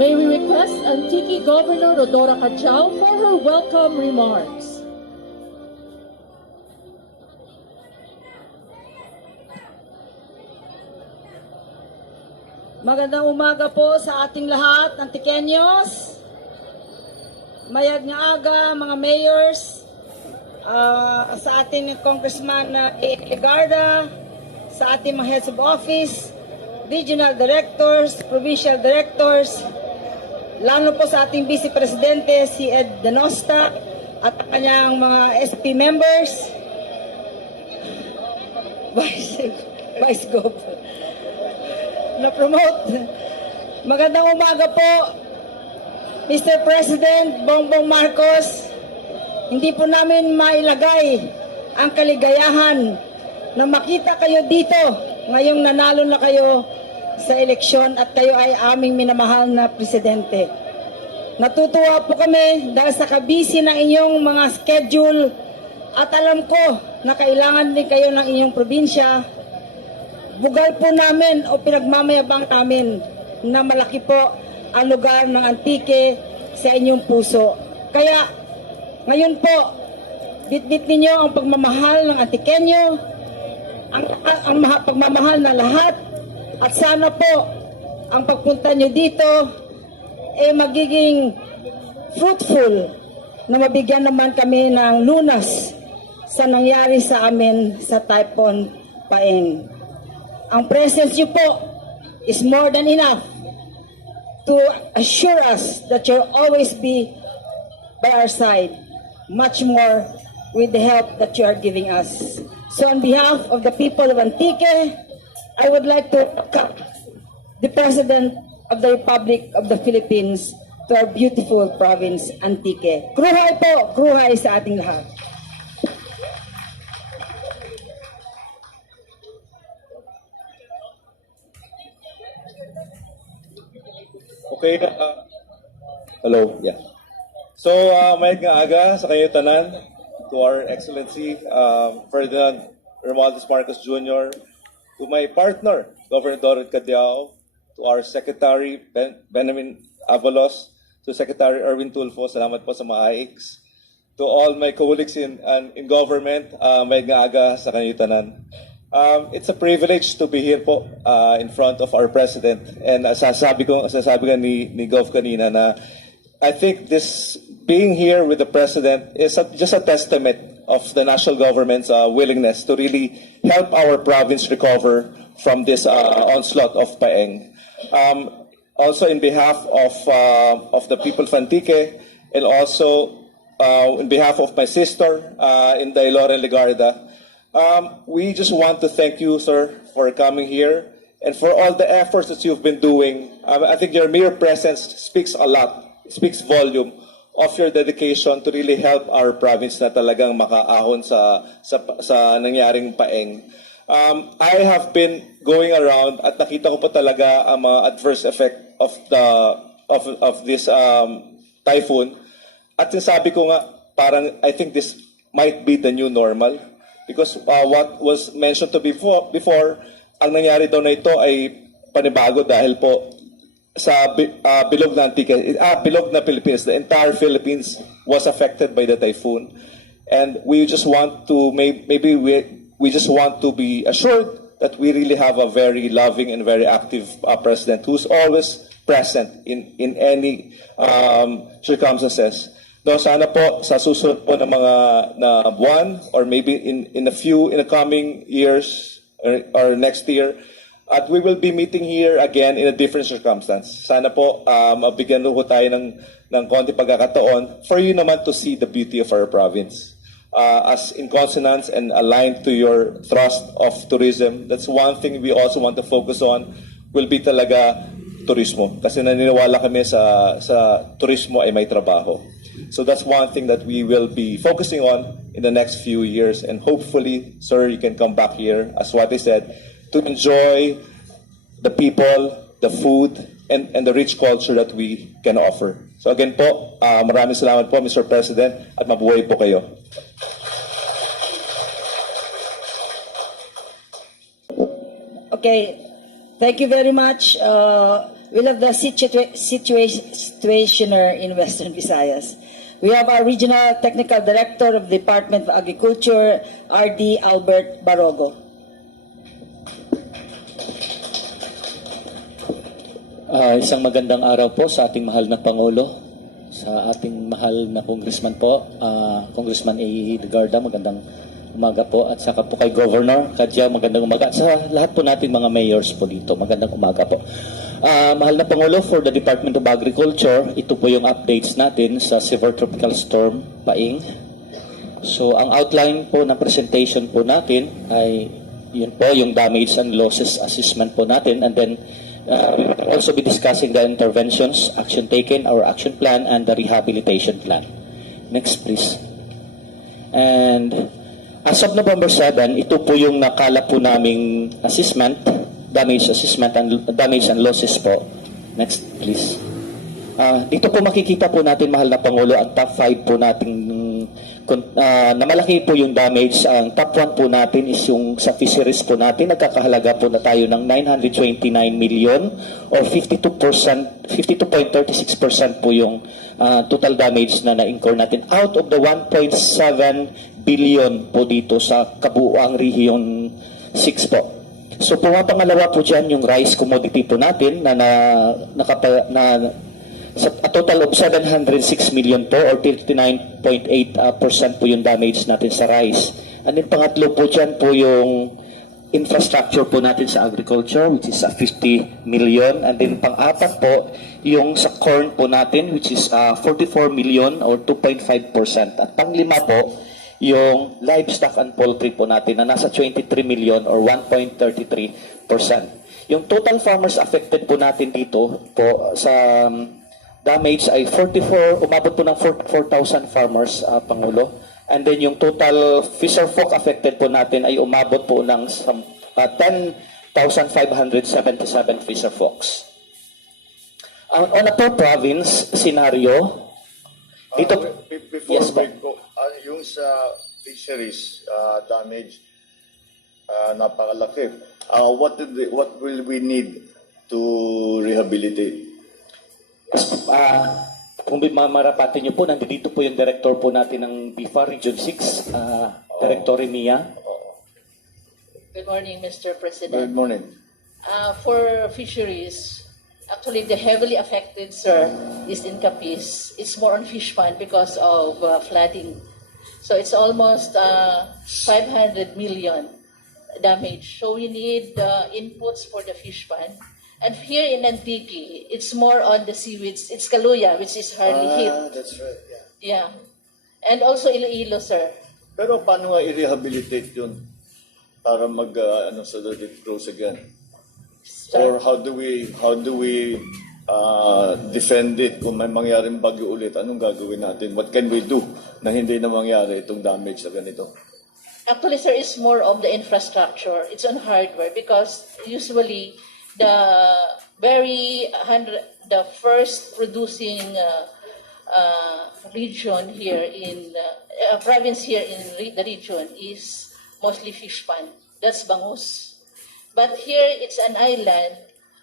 May we request Antique Governor Rodora Cachao for her welcome remarks. Magandang umaga po sa ating lahat, Antikenyos. Mayag nga aga, mga mayors, sa ating Congressman Egarda, sa ating mga heads of office, regional directors, provincial directors, lalo po sa ating Vice Presidente, si Ed Danosta, at ang kanyang mga SP members, Vice Gov, na-promote. Magandang umaga po, Mr. President Bongbong Marcos. Hindi po namin mailagay ang kaligayahan na makita kayo dito ngayong nanalo na kayo sa eleksyon at kayo ay aming minamahal na presidente. Natutuwa po kami dahil sa kabisi ng inyong mga schedule at alam ko na kailangan din kayo ng inyong probinsya. Bugal po namin o pinagmamayabang namin na malaki po ang lugar ng Antique sa inyong puso. Kaya ngayon po, bitbit ninyo ang pagmamahal ng Antikenyo, ang pagmamahal na lahat, at sana po ang pagpunta nyo dito magiging fruitful na mabigyan naman kami ng lunas sa nangyari sa amin sa Typhoon Paeng. Ang presence nyo po is more than enough to assure us that you'll always be by our side, much more with the help that you are giving us. So on behalf of the people of Antique, I would like to welcome the President of the Republic of the Philippines to our beautiful province, Antique. Kruhay po, kruhay sa ating lahat. Okay. Hello. Yeah. So, may aga sa kayo tanan to our Excellency Ferdinand Romualdez Marcos Jr., to my partner, Governor Dorothy Cadiao, to our Secretary Benjamin Avalos, to Secretary Erwin Tulfo, salamat po sa MAIX, to all my colleagues in government, may aga sa kayo tanan. It's a privilege to be here po in front of our President. And sasabi ko ni Gov kanina na I think this being here with the President is just a testament of the national government's willingness to really help our province recover from this onslaught of Paeng. Also in behalf of the people of Antique, and also in behalf of my sister in Dailor and Ligarda, we just want to thank you, sir, for coming here and for all the efforts that you've been doing. I think your mere presence speaks a lot, speaks volume of your dedication to really help our province na talagang makaahon sa nangyaring Paeng. I have been going around at nakita ko pa talaga ang mga adverse effect of this typhoon. At sabi ko nga, parang I think this might be the new normal. Because what was mentioned to before, ang nangyari daw na ito ay panibago dahil po sa bilog na Antique, bilog na Philippines, the entire Philippines was affected by the typhoon. And we just want to, we just want to be assured that we really have a very loving and very active President who's always present in any circumstances. No, sana po sa susunod po ng mga buwan or maybe in the coming years or next year, at we will be meeting here again in a different circumstance. Sana po mabigyan po tayo ng konti pagkakataon for you naman to see the beauty of our province. As in consonance and aligned to your thrust of tourism, that's one thing we also want to focus on, will be talaga turismo. Kasi naniniwala kami sa turismo ay may trabaho. So that's one thing that we will be focusing on in the next few years. And hopefully, sir, you can come back here, as what I said, to enjoy the people, the food, and the rich culture that we can offer. So again po, maraming salamat po, Mr. President, at mabuhay po kayo. Okay, thank you very much, we'll have the situationer in Western Visayas. We have our Regional Technical Director of the Department of Agriculture, RD Albert Barogo. Isang magandang araw po sa ating mahal na Pangulo, sa ating mahal na Congressman po, Congressman A. Ligarda, magandang umaga po, at saka po kay Governor Kadya, magandang umaga, at sa lahat po natin mga mayors po dito, magandang umaga po. Mahal na Pangulo, for the Department of Agriculture, ito po yung updates natin sa Severe Tropical Storm Paeng. So, ang outline po ng presentation po natin ay yun po, yung damage and losses assessment po natin, and then we'll also be discussing the interventions, action taken, our action plan, and the rehabilitation plan. Next, please. And as of November 7, ito po yung nakala po naming assessment, damage assessment and damage and losses po. Next, please. Dito po makikita po natin, mahal na Pangulo, ang top 5 po nating na malaki po yung damage. Ang top 1 po natin is yung sa fisheries po natin. Nagkakahalaga po na tayo ng 929 million or 52.36% po yung total damage na na-incur natin out of the 1.7 billion po dito sa kabuuang Region 6 po. So pumapangalawa po dyan yung rice commodity po natin na a total of 706 million po or 39.8% po yung damage natin sa rice. And then pangatlo po dyan po yung infrastructure po natin sa agriculture, which is 50 million. And then pang-apat po yung sa corn po natin, which is 44 million or 2.5%. At pang-lima po yung livestock and poultry po natin na nasa 23 million or 1.33%. Yung total farmers affected po natin dito po sa damage ay umabot po ng 44,000 farmers, Pangulo. And then yung total fisher folk affected po natin ay umabot po ng 10,577 fisher folks. On a per province scenario, dito, before yes, we go, yung sa fisheries damage, napakalaki. What will we need to rehabilitate? Kung mamarapatin niyo po, nandito po yung director po natin ng BIFA Region 6, Director Mia. Good morning, Mr. President. Good morning. For fisheries, actually the heavily affected, sir, is in Capiz. It's more on fish pond because of flooding. So it's almost 500 million damage. So we need inputs for the fish pond. And here in Antique, it's more on the seaweeds. It's Kaluya, which is hardly hit. That's right, Yeah. yeah. And also Iloilo, sir. Pero paano nga i-rehabilitate yun para so that it grows again? Or how do we defend it kung may mangyaring bagyo ulit? Anong gagawin natin? What can we do na hindi na mangyari itong damage na ganito? Actually, sir, it's more of the infrastructure. It's on hardware because usually the first producing region here in province here in the region is mostly fish pond. That's Bangus. But here it's an island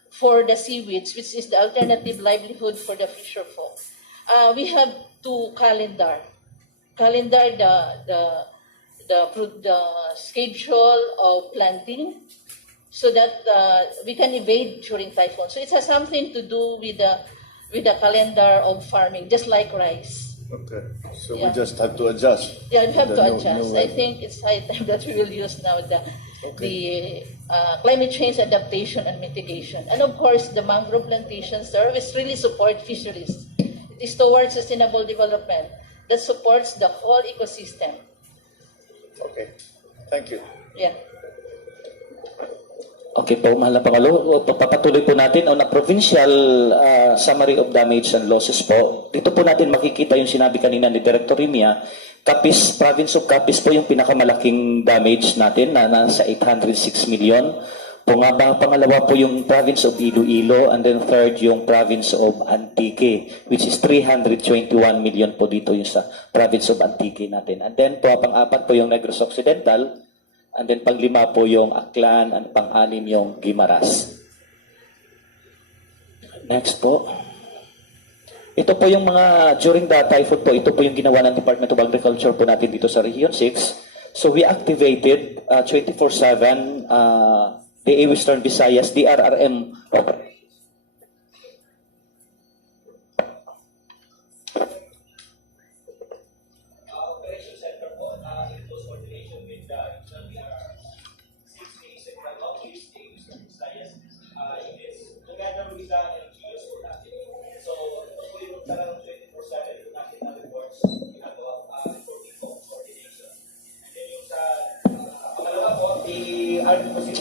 for the seaweeds, which is the alternative livelihood for the fisher folk. We have to calendar the schedule of planting, so that we can evade during typhoon. So it has something to do with the calendar of farming, just like rice. Okay. So Yeah. we just have to adjust. Yeah, we have to The new adjust. I weather. think it's high time that we will use now the climate change adaptation and mitigation. And of course, the mangrove plantation service really support fisheries. It is towards sustainable development that supports the whole ecosystem. Okay. Thank you. Yeah. Okay po, mahal na Pangulo. Papatuloy po natin on a provincial summary of damage and losses po. Dito po natin makikita yung sinabi kanina ni Director Mia. Capiz, province of Capiz po yung pinakamalaking damage natin na nasa 806 million. Pangalawa po yung province of Iloilo, and then third yung province of Antique, which is 321 million po dito yung sa province of Antique natin. And then pang-apat po yung Negros Occidental, and then pang-lima po yung Aklan, and pang-anim yung Guimaras. Next po. Ito po yung mga, during the typhoon po, ito po yung ginawa ng Department of Agriculture po natin dito sa Region 6. So we activated 24/7 the Western Visayas, DRRM.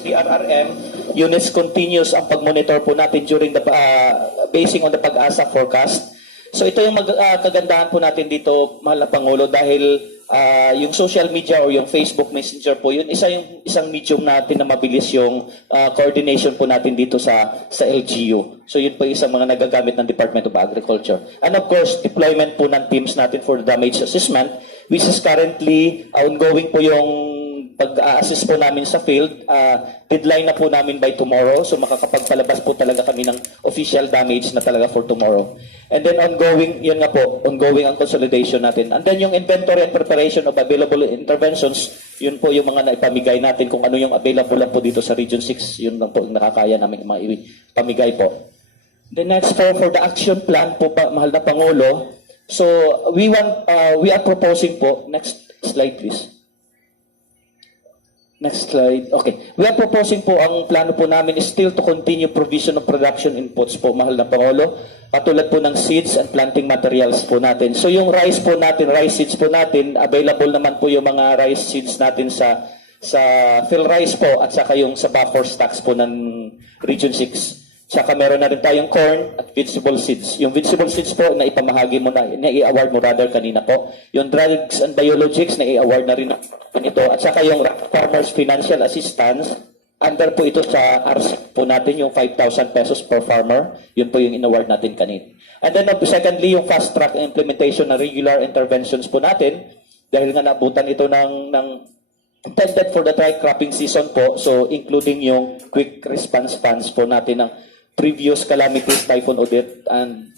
PRRM units continues ang pag-monitor po natin during the basing on the pag-asa forecast. So ito yung kagandahan po natin dito, mahal na Pangulo, dahil yung social media or yung Facebook Messenger po, yun isang medium natin na mabilis yung coordination po natin dito sa LGU. So yun po isang mga nagagamit ng Department of Agriculture. And of course, deployment po ng teams natin for damage assessment, which is currently ongoing po yung pag-assist po namin sa field. Deadline na po namin by tomorrow, so makakapagpalabas po talaga kami ng official damage na talaga for tomorrow. And then ongoing, yun nga po, ongoing ang consolidation natin. And then yung inventory and preparation of available interventions, yun po yung mga naipamigay natin kung ano yung available lang po dito sa Region 6, yun lang po yung nakakaya namin pamigay po. The next for the action plan po, mahal na Pangulo. So we are proposing po, next slide please. Next slide. Okay. We are proposing po, ang plano po namin is still to continue provision of production inputs po, mahal na Pangulo. Katulad po ng seeds and planting materials po natin. So yung rice po natin, rice seeds po natin, available naman po yung mga rice seeds natin sa fill rice po at saka yung sa buffer stocks po ng Region 6. Saka meron na rin tayong corn at vegetable seeds. Yung vegetable seeds po na ipamahagi mo na i-award mo rather kanina po. Yung drugs and biologics na i-award na rin ito. At saka yung farmers financial assistance, under po ito sa RC po natin yung 5,000 pesos per farmer. Yun po yung in-award natin kanina. And then secondly, yung fast track implementation ng regular interventions po natin. Dahil nga nabutan ito ng intended for the dry cropping season po. So including yung quick response funds po natin ng previous calamities, Typhoon Odette and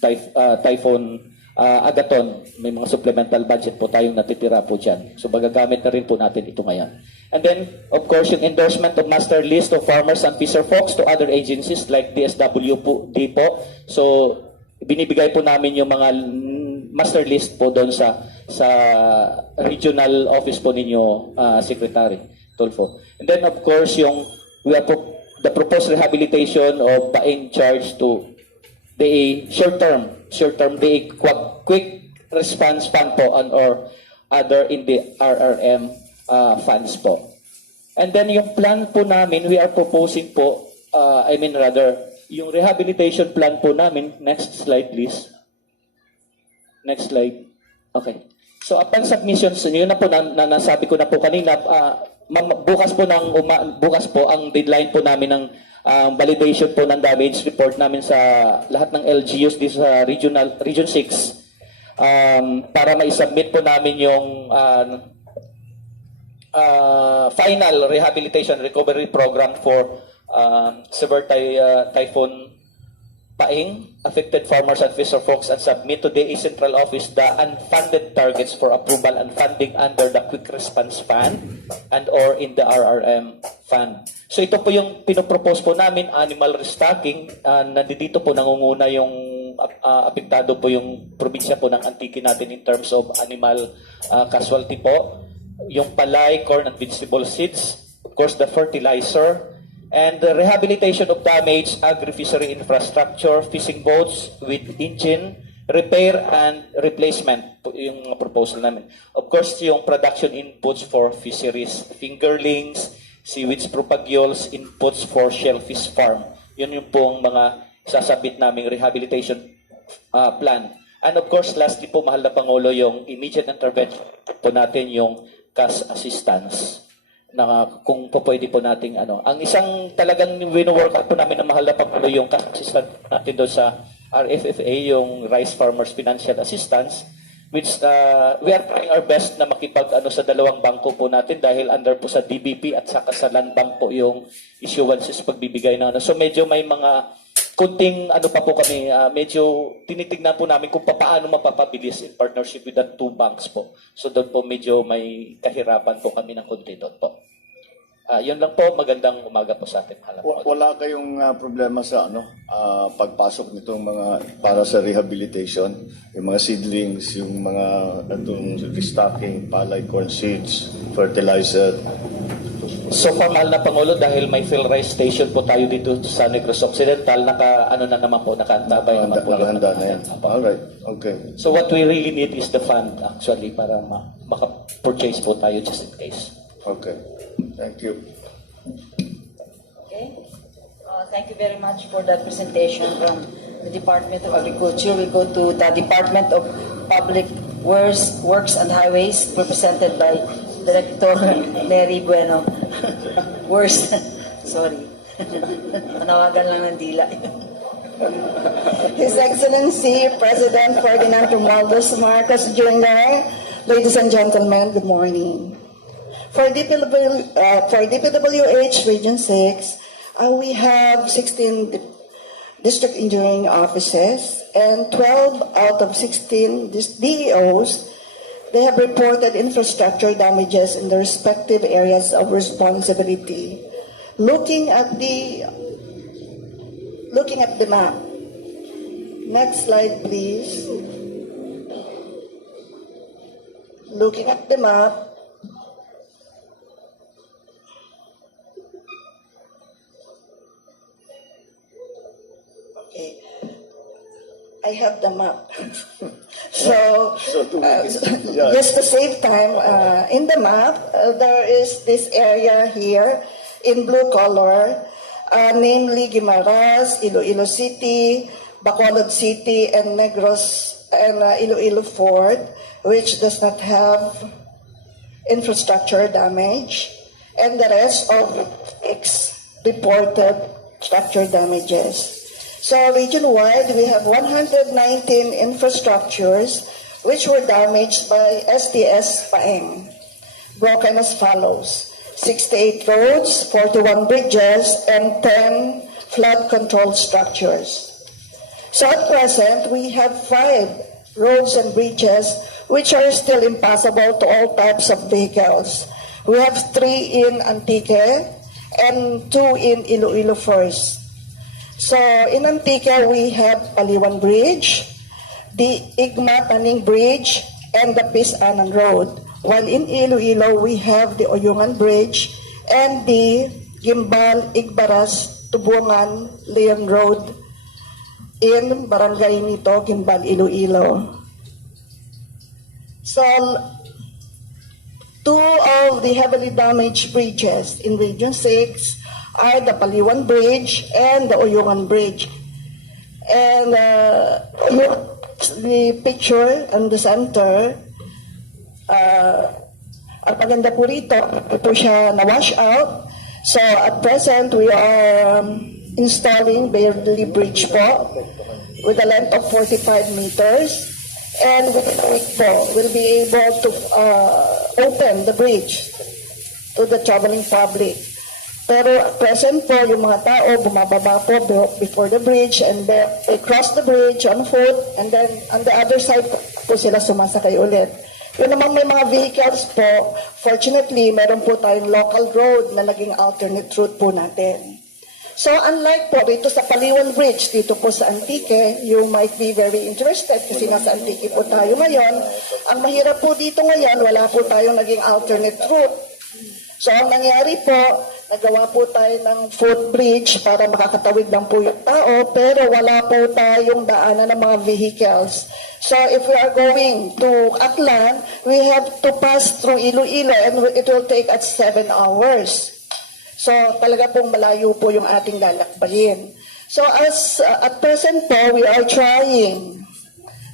Typhoon Agaton. May mga supplemental budget po tayong natitira po dyan. So magagamit na rin po natin ito ngayon. And then, of course, yung endorsement of master list of farmers and fisher folks to other agencies like DSWD po. So binibigay po namin yung mga master list po doon sa regional office po ninyo, Secretary Tulfo. And then, of course, we have the proposed rehabilitation of Paeng charge to the short-term the quick response fund po or other in the RRM funds po. And then yung plan po namin, we are proposing po, yung rehabilitation plan po namin, next slide please. Next slide. Okay. So upon submissions, yun na po nasabi ko na po kanina, bukas po ang deadline po namin ng validation po ng damage report namin sa lahat ng LGUs dito sa Region 6 para ma-submit po namin yung final rehabilitation recovery program for severe typhoon Paeng, affected farmers and fisher folks, and submit to the Central Office the unfunded targets for approval and funding under the Quick Response Fund and or in the RRM Fund. So ito po yung pinopropose po namin, animal restocking. Nandito po nangunguna yung apektado po yung probinsya po ng Antique natin in terms of animal casualty po. Yung palay, corn and vegetable seeds, of course the fertilizer, and the rehabilitation of damaged agri-fishery infrastructure, fishing boats with engine, repair and replacement, yung proposal namin. Of course, yung production inputs for fisheries, fingerlings, seaweeds propagules, inputs for shellfish farm. Yun yung pong mga sasabit naming rehabilitation plan. And of course, lastly po, mahal na Pangulo, yung immediate intervention po natin, yung cash assistance. Na kung po pwede po nating ang isang talagang wino-work out po namin na mahal na Pangulo yung cash assistance natin doon sa RFFA, yung Rice Farmers Financial Assistance, which we are trying our best na makipag sa dalawang bangko po natin dahil under po sa DBP at saka sa Land Bank po yung issuances pagbibigay na So medyo may mga kunting ano pa po kami, medyo tinitignan po namin kung paano mapapabilis in partnership with the two banks po. So doon po medyo may kahirapan po kami ng kunti doon po. Yun lang po, magandang umaga po sa atin. Wala kayong problema sa pagpasok nitong mga para sa rehabilitation, yung mga seedlings, yung mga restocking, palay, corn seeds, fertilizer. So far, mahal na Pangulo, dahil may fill rice station po tayo dito sa Negros Occidental, nakaantabay naman po. Nakahanda na yan. Alright, okay. So what we really need is the fund actually para maka-purchase po tayo just in case. Okay. Thank you. Okay. Thank you very much for that presentation from the Department of Agriculture. We go to the Department of Public Works and Highways, represented by Director Mary Bueno. Worst. Sorry. Manawagan lang ng dila. His Excellency President Ferdinand Romualdez Marcos Jr., ladies and gentlemen, good morning. For DPWH Region 6, we have 16 district engineering offices and 12 out of 16 DEOs. They have reported infrastructure damages in the respective areas of responsibility. Looking at the map. Next slide, please. Looking at the map, I have the map. Just to save time, in the map, there is this area here in blue color, namely Guimaras, Iloilo City, Bacolod City, and Negros, and Iloilo Fort, which does not have infrastructure damage, and the rest of reported structure damages. So region-wide, we have 119 infrastructures which were damaged by STS Paeng, broken as follows: 68 roads, 41 bridges, and 10 flood control structures. So at present, we have 5 roads and bridges which are still impassable to all types of vehicles. We have 3 in Antique and 2 in Iloilo First. So in Antique, we have Paliwan Bridge, the Igma Taning Bridge, and the Pisanan Road. While in Iloilo, we have the Oyungan Bridge and the Gimbal Igbaras Tubungan Leon Road in Barangay Nito, Gimbal, Iloilo. So 2 of the heavily damaged bridges in Region 6 are the Paliwan Bridge and the Oyungan Bridge. And the picture in the center, ang paganda po rito, ito siya na-wash out. So at present, we are installing Beverly Bridge po with a length of 45 meters. And within a week po, we'll be able to open the bridge to the traveling public. Pero at present po, yung mga tao bumababa po before the bridge, and then they cross the bridge on foot, and then on the other side po sila sumasakay ulit. Yun namang may mga vehicles po, fortunately, meron po tayong local road na naging alternate route po natin. So unlike po dito sa Paliwan Bridge, dito po sa Antique, you might be very interested kasi nasa Antique po tayo ngayon. Ang mahirap po dito ngayon, wala po tayong naging alternate route. So ang nangyari po, nagawa po tayo ng footbridge para makakatawid lang po yung tao, pero wala po tayong daanan ng mga vehicles. So if we are going to Aklan, we have to pass through Iloilo and it will take us 7 hours. So talaga pong malayo po yung ating lalakbayin. So at present po, we are trying.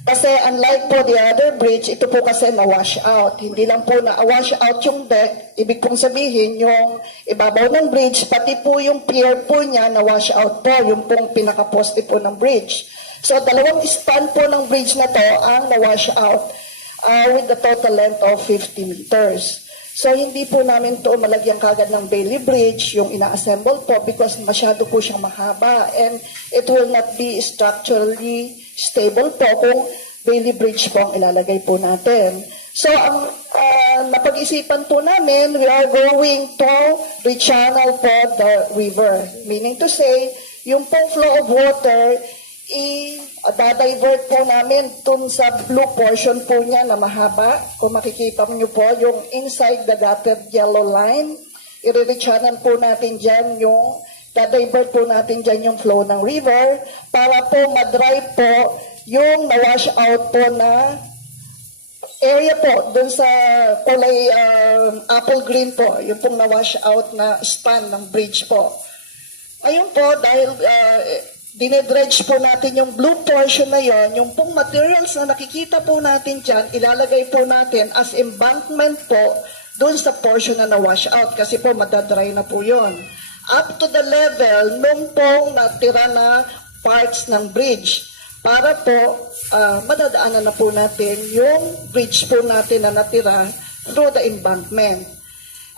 Kasi unlike po the other bridge, ito po kasi na-wash out. Hindi lang po na-wash out yung deck, ibig pong sabihin yung ibabaw ng bridge, pati po yung pier po niya na-wash out po, yung pong pinakaposte po ng bridge. So 2 span po ng bridge na to ang na-wash out with the total length of 50 meters. So hindi po namin to malagyan kagad ng Bailey Bridge, yung ina-assemble po, because masyado po siyang mahaba and it will not be structurally stable po kung Bailey Bridge po ang ilalagay po natin. So ang napag-isipan po namin, we are going to rechannel po the river. Meaning to say, yung pong flow of water, i-divert po namin dun sa blue portion po niya na mahaba. Kung makikita niyo po, yung inside the dotted yellow line, i-rechannel po natin dyan yung, divert po natin dyan yung flow ng river para po madry po yung na-wash out po na area po dun sa kulay apple green po, yung pong na-wash out na span ng bridge po. Ayun po, dahil dinedredge po natin yung blue portion na yon, yung pong materials na nakikita po natin dyan, ilalagay po natin as embankment po dun sa portion na na-wash out kasi po madadry na po yon. Up to the level nung pong natira na parts ng bridge para po madadaanan na po natin yung bridge po natin na natira through the embankment.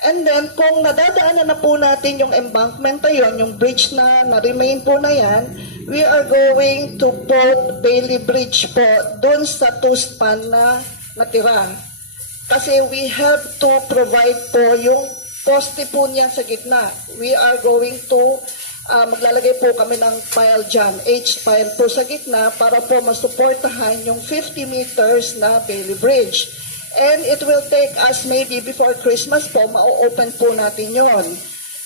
And then, kung nadadaanan na po natin yung embankment na yun, yung bridge na na-remain po na yan, we are going to put Bailey Bridge po dun sa two-span na natira. Kasi we have to provide po yung poste po niya sa gitna. We are going to, maglalagay po kami ng pile dyan, H-pile po sa gitna para po masuportahan yung 50 meters na Bailey Bridge. And it will take us maybe before Christmas po, ma-open po natin yon.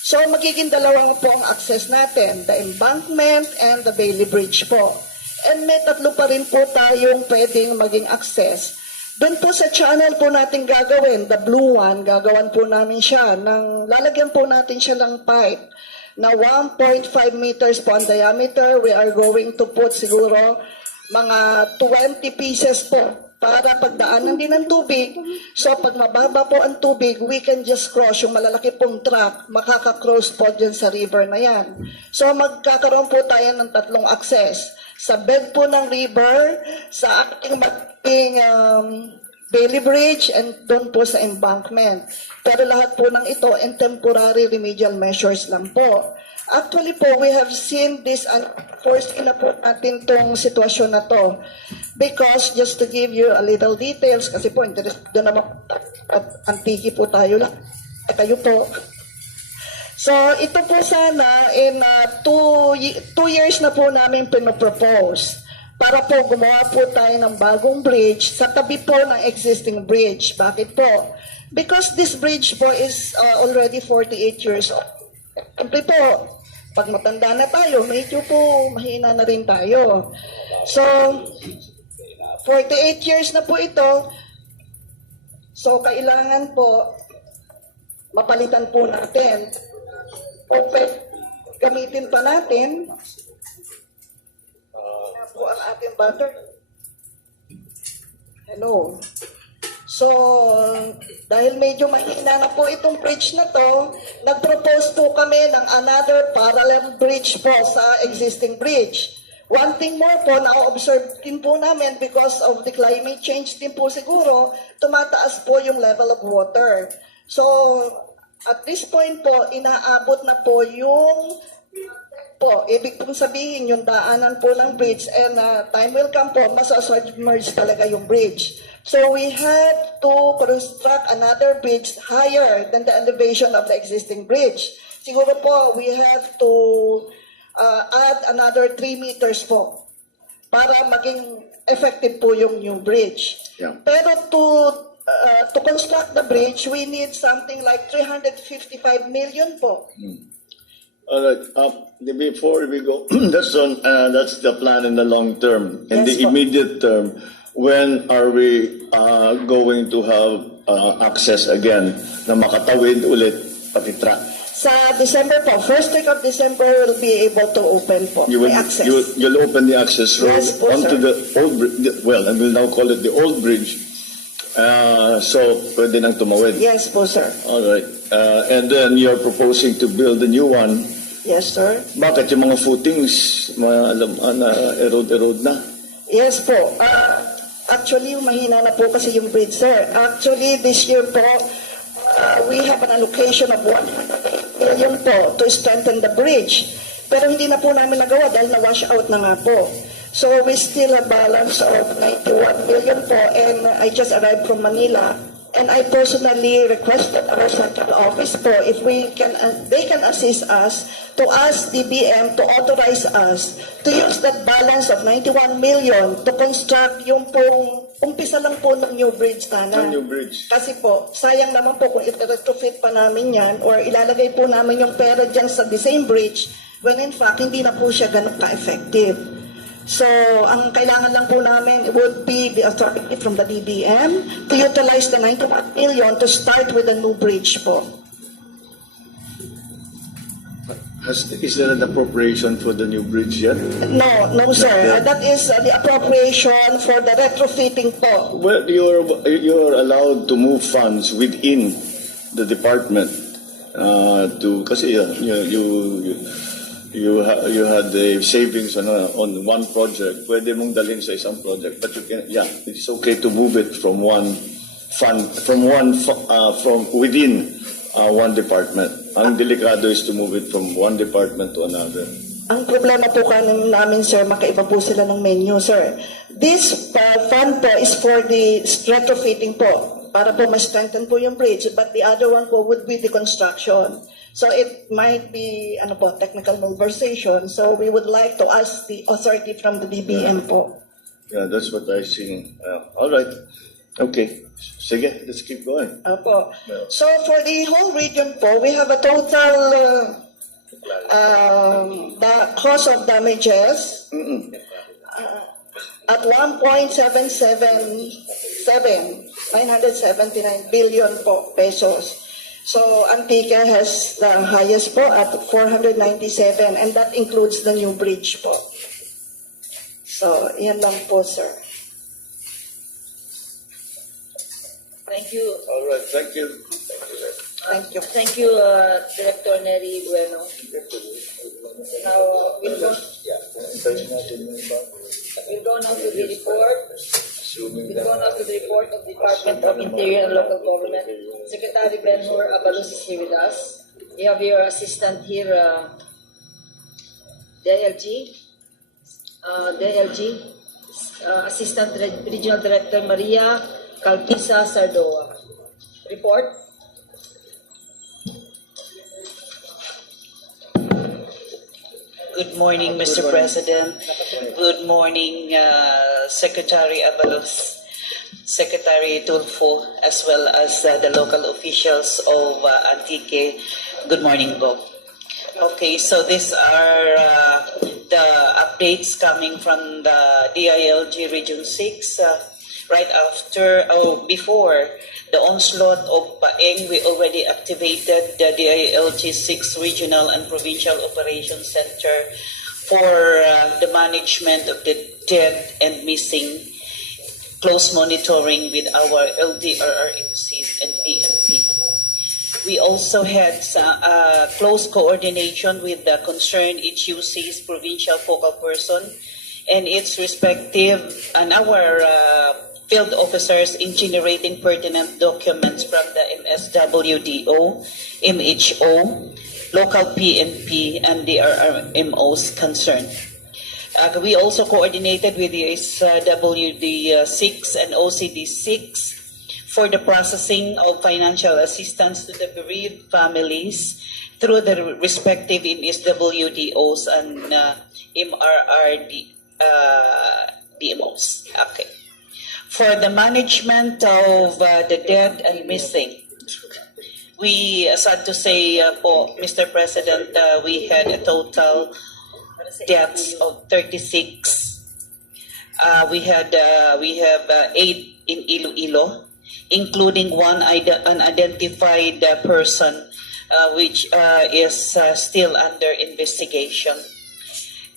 So magiging dalawang po ang access natin, the embankment and the Bailey Bridge po. And may tatlo pa rin po tayong pwedeng maging access. Doon po sa channel po natin gagawin, the blue one, gagawan po namin siya, lalagyan po natin siya ng pipe na 1.5 meters po ang diameter. We are going to put siguro mga 20 pieces po para pagdaanan din ng tubig. So pag mababa po ang tubig, we can just cross yung malalaki pong truck, makaka-cross po dyan sa river na yan. So magkakaroon po tayo ng tatlong access. Sa bed po ng river, sa ating Bailey Bridge, and doon po sa embankment. Pero lahat po ng ito in temporary remedial measures lang po. Actually po, we have seen this and foreseen na po natin tong sitwasyon na to. Because, just to give you a little details, kasi po, doon naman at antiki po tayo lang. Kayo po. So, ito po sana, in 2 years na po namin pinopropose para po gumawa po tayo ng bagong bridge sa tabi po ng existing bridge. Bakit po? Because this bridge po is already 48 years old. Siyempre po, pag matanda na tayo, medyo po mahina na rin tayo. So, 48 years na po ito. So, kailangan po mapalitan po natin. Open, gamitin pa natin. Po ang ating butter. Hello. So, dahil medyo mahina na po itong bridge na to, nag-propose po kami ng another parallel bridge po sa existing bridge. One thing more po, na-observe din po namin because of the climate change din po siguro, tumataas po yung level of water. So, at this point po, inaabot na po yung po, ibig pong sabihin yung daanan po ng bridge and time will come po, masasubmerge talaga yung bridge. So we had to construct another bridge higher than the elevation of the existing bridge. Siguro po, we have to add another 3 meters po para maging effective po yung new bridge. Yeah. Pero to construct the bridge, we need something like 355 million po. All right. Before we go, that's the plan in the long term. In Yes, the po. immediate term, when are we going to have access again na makatawid ulit pati truck? Sa December po, first week of December, we'll be able to open po. May access. You'll open the access road Yes, po, onto sir. the old bridge. Well, and we'll now call it the old bridge. So pwede nang tumawid. Yes po, sir. All right. And then you're proposing to build a new one. Yes, sir. Bakit yung mga footings, erode na? Yes po. Actually, mahina na po kasi yung bridge, sir. Actually, this year po, we have an allocation of 100 million po to strengthen the bridge. Pero hindi na po namin nagawa dahil na-wash out na nga po. So we still have balance of 91 million po, and I just arrived from Manila. And I personally requested our central office po if we can, they can assist us to ask DBM to authorize us to use that balance of 91 million to construct yung pong umpisa lang po ng new bridge sana. Ng new bridge. Kasi po, sayang naman po kung i-retrofit pa namin yan or ilalagay po namin yung pera dyan sa the same bridge when in fact hindi na po siya ganun ka-effective. So, ang kailangan lang po namin would be the authority from the DBM to utilize the 91 million to start with a new bridge po. Is there an appropriation for the new bridge yet? No, sir. That is the appropriation for the retrofitting po. Well, you're allowed to move funds within the department kasi you had the savings on one project. Pwede mong dalhin sa isang project, but you can, it's okay to move it from one fund from within one department. Ang delikado is to move it from one department to another. Ang problema po namin, sir, makaiba po sila ng menu, sir. This fund po is for the retrofitting po, para po ma-strengthen po yung bridge, but the other one po would be the construction. So it might be technical conversation. So we would like to ask the authority from the DBM po. Yeah, that's what I see. All right. Okay. Sige, let's keep going. Opo. So for the whole region po, we have a total the cost of damages at 979 billion po pesos. So Antique has the highest po at 497, and that includes the new bridge po. So yan lang po, sir. Thank you. All right, thank you. Thank you. Thank you, Director Neri Bueno. Now, we'll go now to the report. We'll go now to the report of the Department of Interior and Local Government. Secretary Ben-Hur Abalos is here with us. You have your assistant here, DLG, Assistant Regional Director Maria Calpisa Sardoa. Report. Good morning, Mr. President. Good morning, Secretary Abalos, Secretary Tulfo, as well as the local officials of Antique. Good morning, Bob. Okay, so these are the updates coming from the DILG Region 6. Right after, before the onslaught of Paeng, we already activated the DILG 6 Regional and Provincial Operations Center for the management of the dead and missing, close monitoring with our LDRRMCs and PNP. We also had close coordination with the concerned HUC's provincial focal person and its respective, and our field officers in generating pertinent documents from the MSWDO, MHO, local PNP, and the RMOs concerned. We also coordinated with the SWD6 and OCD6 for the processing of financial assistance to the bereaved families through the respective MSWDOs and DMOs. Okay. For the management of the dead and missing, we, sad to say po, Mr. President, we had a total deaths of 36. We have 8 in Iloilo, including one unidentified person, which is still under investigation.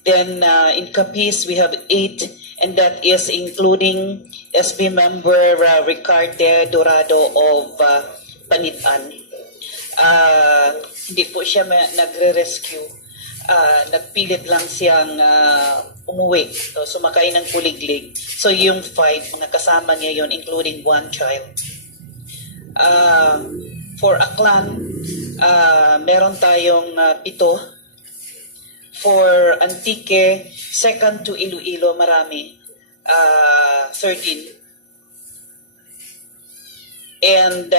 Then in Capiz, we have 8, and that is including SB member Ricardo Dorado of Panitan. Hindi po siya nagre-rescue. Nagpilit lang siyang umuwi. So, sumakay ng kuliglig. So yung 5, mga kasama niya yun, including one child. For Aklan, meron tayong 7. For Antique, second to Iloilo, marami, 13. And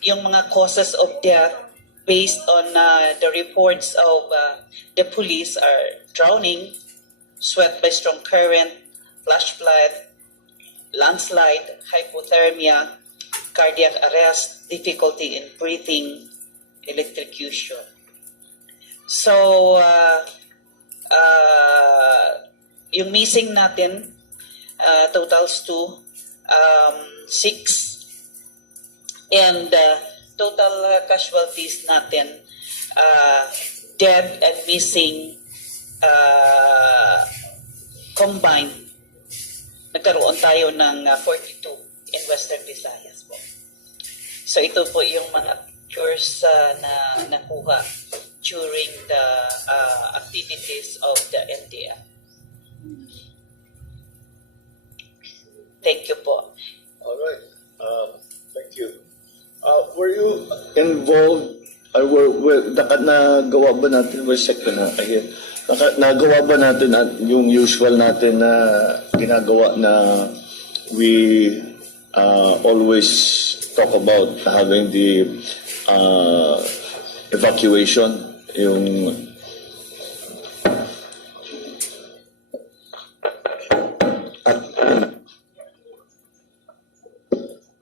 yung mga causes of death based on the reports of the police are drowning, swept by strong current, flash flood, landslide, hypothermia, cardiac arrest, difficulty in breathing, electrocution. So, yung missing natin totals to 6. And total casualties natin, dead and missing combined, nagkaroon tayo ng 42 in Western Visayas po. So ito po yung mga pictures na nakuha during the activities of the NDF. Thank you po. All right. Thank you. Were you involved, nagawa ba natin, nagawa ba natin yung usual natin na ginagawa na we always talk about having the evacuation, yung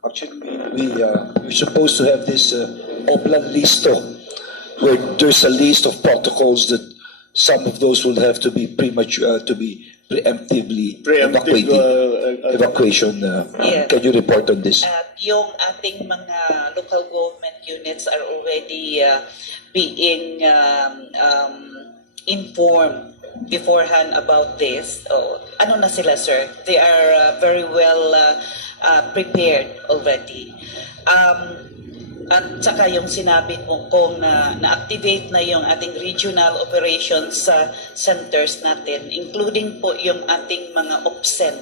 actually we're supposed to have this Oplan listo, where there's a list of protocols that some of those will have to be preemptively evacuation. Yeah. Can you report on this? At yung ating mga local government units are already being informed beforehand about this. Ano na sila, sir? They are very well prepared already. At saka yung sinabi mo kung na-activate na yung ating regional operations centers natin, including po yung ating mga OPSEN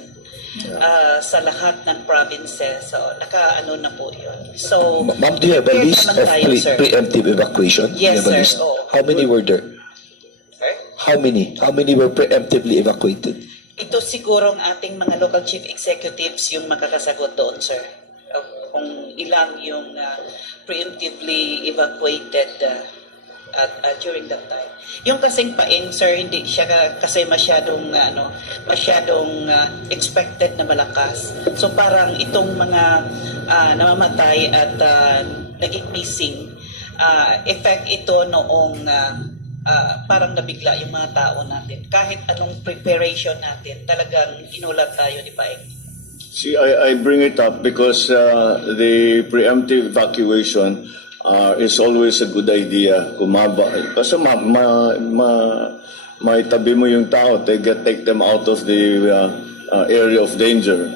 sa lahat ng provinces. So, naka-ano na po yun. So, Ma'am, do you have a list of preemptive evacuation? Yes, sir. How many were there? Sir? How many were preemptively evacuated? Ito siguro ang ating mga local chief executives yung makakasagot doon, sir. Kung ilan yung preemptively evacuated during that time. Yung kasing Paeng, sir, hindi siya kasi masyadong expected na malakas. So parang itong mga namamatay at naging missing, effect ito noong parang nabigla yung mga tao natin. Kahit anong preparation natin, talagang inulat tayo ni Paeng. See, I bring it up because the preemptive evacuation is always a good idea. Kasi maitabi mo yung tao, take them out of the area of danger.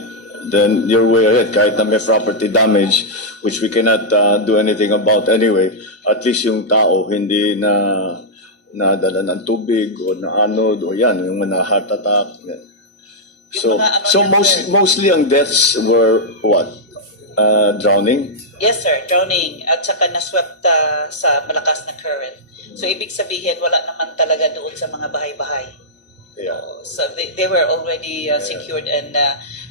Then you're way ahead. Kahit na may property damage, which we cannot do anything about anyway, at least yung tao hindi nadala ng tubig o na anod o yan, yung mga heart attack. So mostly ang deaths were what? Drowning? Yes, sir. Drowning. At saka naswept sa malakas na current. So, ibig sabihin, wala naman talaga doon sa mga bahay-bahay. Yeah. So, they were already secured and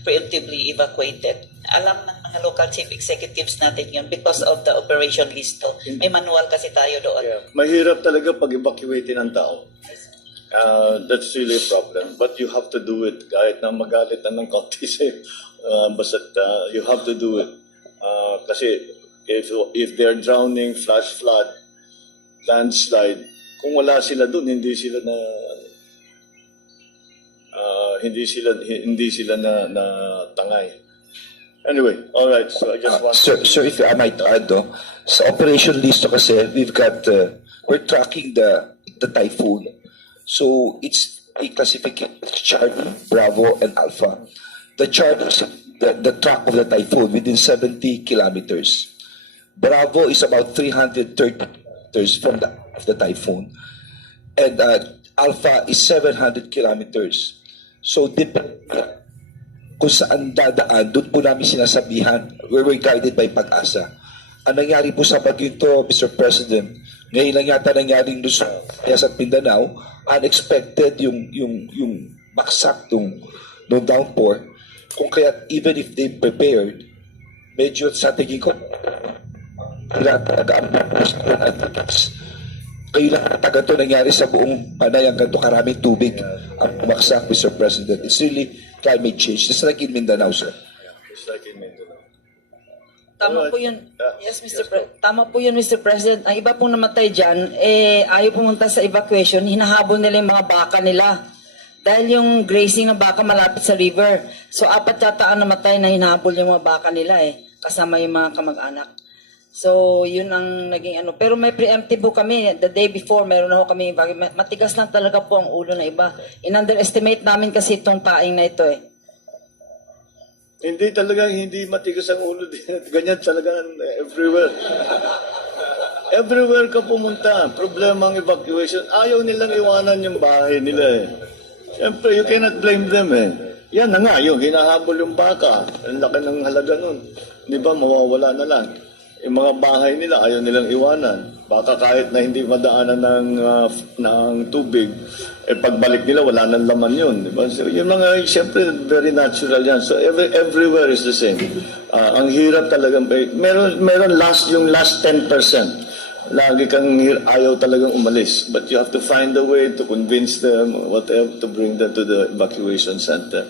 preemptively evacuated. Alam ng mga local chief executives natin yun because of the operation listo. May manual kasi tayo doon. Yeah. Mahirap talaga pag-evacuatein ang tao. That's really a problem. But you have to do it. Kahit na magalit na ng kaunti sa'yo. Basta you have to do it. Kasi if they're drowning, flash flood, landslide, kung wala sila dun, hindi sila na tangay. Anyway, all right. So I just want Sir, if I might add, sa operation list kasi we're tracking the typhoon. So it's a classification: Charlie, Bravo, and Alpha. The Charlie is the track of the typhoon within 70 kilometers. Bravo is about 330 kilometers from the typhoon, and Alpha is 700 kilometers. So kung saan dadaan, doon po namin sinasabihan, we were guided by Pag-asa. ang nangyari po sa bagyo ito, Mr. President, ngayon lang yata nangyaring Luzon at Mindanao, unexpected yung baksak nung downpour. Kung kaya even if they prepared, medyo sa tingin ko, kayo lang taga ito nangyari sa buong panay ang ganito karaming tubig ang baksak, Mr. President. It's really climate change. It's like in Mindanao, sir. It's like in Mindanao. Tama po yun. Yes, Tama po yun, Mr. President. Ang iba pong namatay dyan, ayaw pumunta sa evacuation, hinahabol nila yung mga baka nila. Dahil yung grazing ng baka malapit sa river. So, 4 yata ang namatay na hinahabol yung mga baka nila kasama yung mga kamag-anak. So, yun ang naging ano. Pero may preemptive po kami. The day before, meron na ho kami. Matigas lang talaga po ang ulo na iba. In-underestimate namin kasi itong paeng na ito Hindi talaga, hindi matigas ang ulo din. Ganyan talaga everywhere. Everywhere ka pumunta, problema ang evacuation. Ayaw nilang iwanan yung bahay nila Siyempre, you cannot blame them Yan na nga, yung hinahabol yung baka. Ang laki ng halaga nun. Di ba, mawawala na lang. Yung mga bahay nila, ayaw nilang iwanan. Baka kahit na hindi madaanan ng tubig, pagbalik nila, wala nang laman yun. Diba? So, yung mga, siyempre, very natural yan. So, everywhere is the same. Ang hirap talaga. Meron yung last 10%. Lagi kang ayaw talagang umalis. But you have to find a way to convince them, whatever, to bring them to the evacuation center.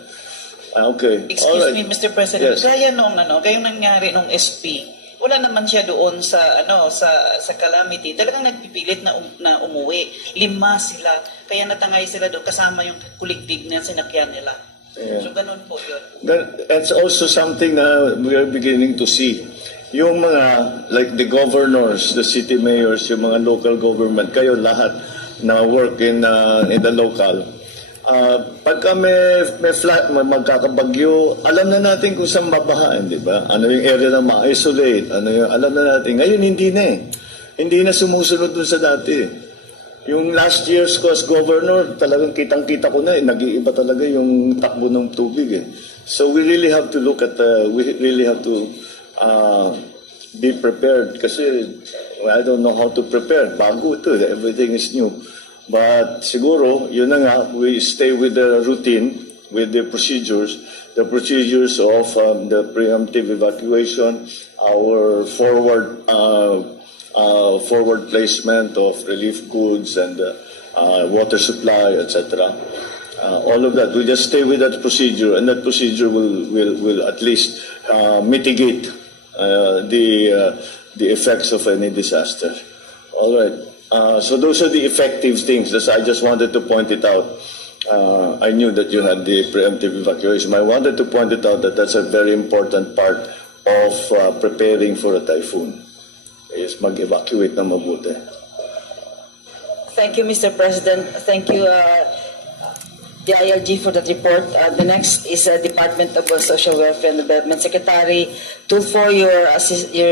Okay. Excuse me, Mr. President. Yes. Gaya gayong nangyari nung SP, wala naman siya doon sa sa calamity. Talagang nagpipilit na umuwi. 5 sila. Kaya natangay sila doon kasama yung kuligdig na sinakyan nila. Yeah. So ganun po 'yun. That's also something na we are beginning to see. Yung mga, like the governors, the city mayors, yung mga local government, kayo lahat na work in the local. Pagka may magkakabagyo, alam na natin kung saan babahaan, di ba? Ano yung area na ma-isolate, alam na natin. Ngayon, hindi na Hindi na sumusunod dun sa dati. Yung last year's ko as governor, talagang kitang-kita ko na nag-iiba talaga yung takbo ng tubig So we really have to look at, we really have to be prepared kasi I don't know how to prepare. Bago ito, everything is new. But siguro, yun na nga, we stay with the routine, with the procedures of the preemptive evacuation, our forward placement of relief goods and water supply, etc. All of that, we just stay with that procedure, and that procedure will at least mitigate the effects of any disaster. All right. So those are the effective things. I just wanted to point it out. I knew that you had the preemptive evacuation. I wanted to point it out that that's a very important part of preparing for a typhoon. Is mag-evacuate na mabuti. Thank you, Mr. President. Thank you, the ILG for that report. The next is Department of Social Welfare and Development Secretary Tulfo, your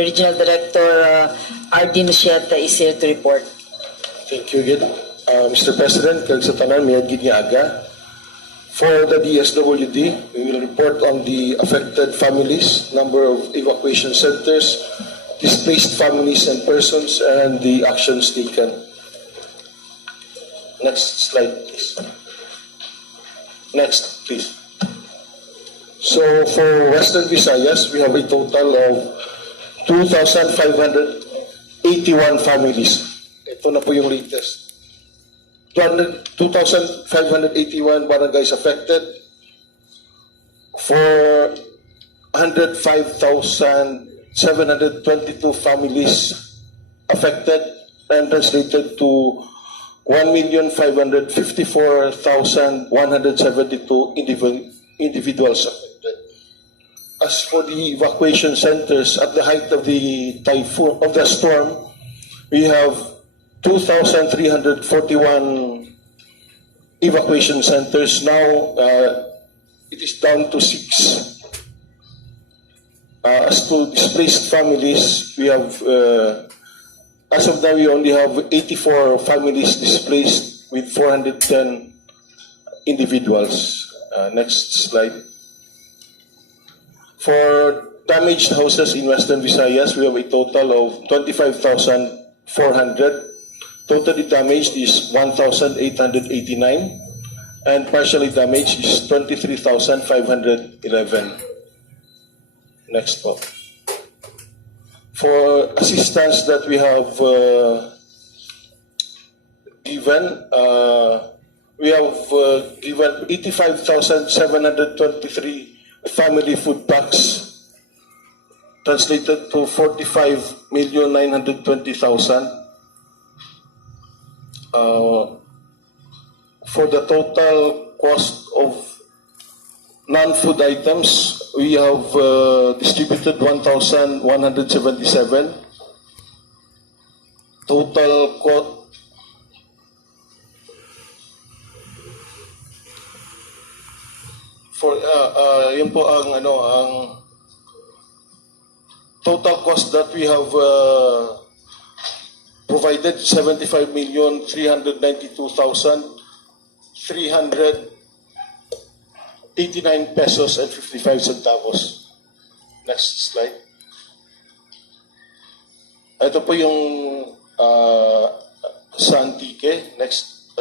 Regional Director, R.D. Nasieta, is here to report. Thank you again. Mr. President, kag sa tanan, may agid nga aga. For the DSWD, we will report on the affected families, number of evacuation centers, displaced families and persons, and the actions taken. Next slide, please. Next, please. So for Western Visayas, we have a total of 2,581 families. Ito na po yung latest. 2,581 barangays affected. For 105,722 families affected, and translated to 1,554,172 individuals affected. As for the evacuation centers, at the height of the typhoon, of the storm, we have 2,341 evacuation centers. Now, it is down to 6. As to displaced families, we have, as of now, we only have 84 families displaced with 410 individuals. Next slide. For damaged houses in Western Visayas, we have a total of 25,400. Totally damaged is 1,889. And partially damaged is 23,511. Next po. For assistance that we have given, we have given 85,723 family food packs, translated to 45,920,000. For the total cost of non-food items, we have distributed 1,177. Total cost for yun po ang total cost that we have provided 75,392,389 pesos and 55 centavos. Next slide. Ito po yung sa Antique. Next.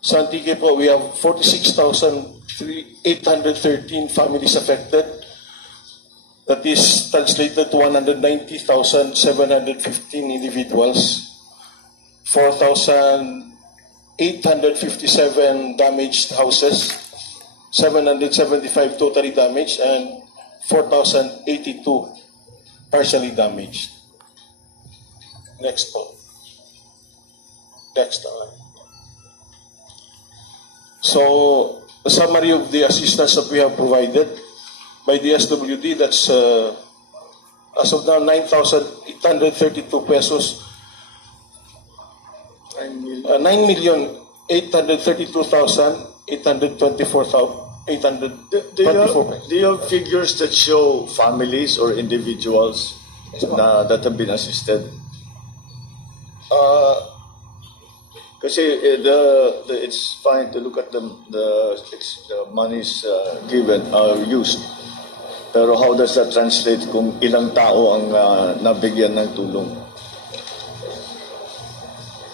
Sa Antique po, we have 46,813 families affected. That is translated to 190,715 individuals, 4,857 damaged houses, 775 totally damaged, and 4,082 partially damaged. Next po. Next. So, the summary of the assistance that we have provided by the SWD, that's as of now 9,832 pesos. 9,832,824,824. Do you have figures that show families or individuals that have been assisted? Kasi it's fine to look at the monies given or used. Pero how does that translate kung ilang tao ang nabigyan ng tulong?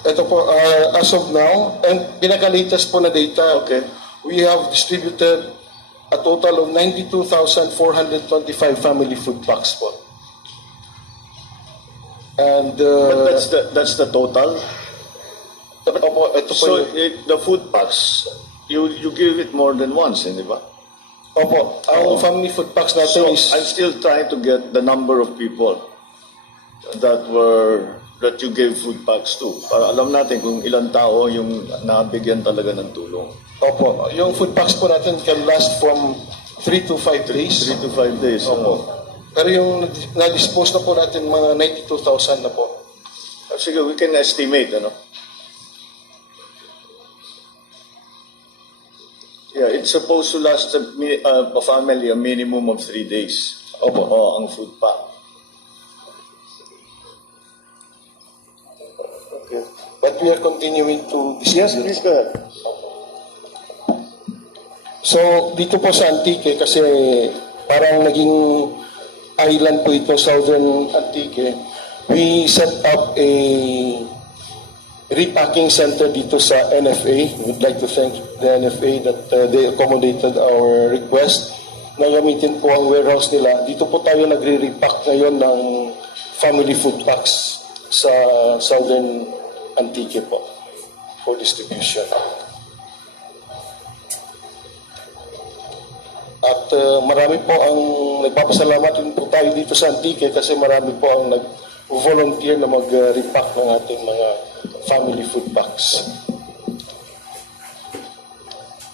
Ito po, as of now, and pinaka-latest po na data, Okay. we have distributed a total of 92,425 family food packs po. And But that's the total. Opo, ito po So yung, the food packs, you give it more than once, hindi ba? opo, ang family food packs natin So is I'm still trying to get the number of people that you gave food packs to. Para alam natin kung ilang tao yung nabigyan talaga ng tulong. opo, yung food packs po natin can last from 3 to 5 days. 3 to 5 days. Opo. Pero yung na-dispose na po natin mga 92,000 na po. Sige, we can estimate, ano? Yeah, it's supposed to last a family a minimum of 3 days. Opo. O, ang food pack. Okay. But we are continuing to Yes, please go ahead. So, dito po sa Antique, kasi parang naging island po ito, Southern Antique, we set up a repacking center dito sa NFA. We'd like to thank the NFA that they accommodated our request na gamitin po ang warehouse nila. Dito po tayo nagre-repack ngayon ng family food packs sa Southern Antique po for distribution. At marami po ang nagpapasalamat din po tayo dito sa Antique kasi marami po ang nag-volunteer na mag-repack ng ating mga family food packs.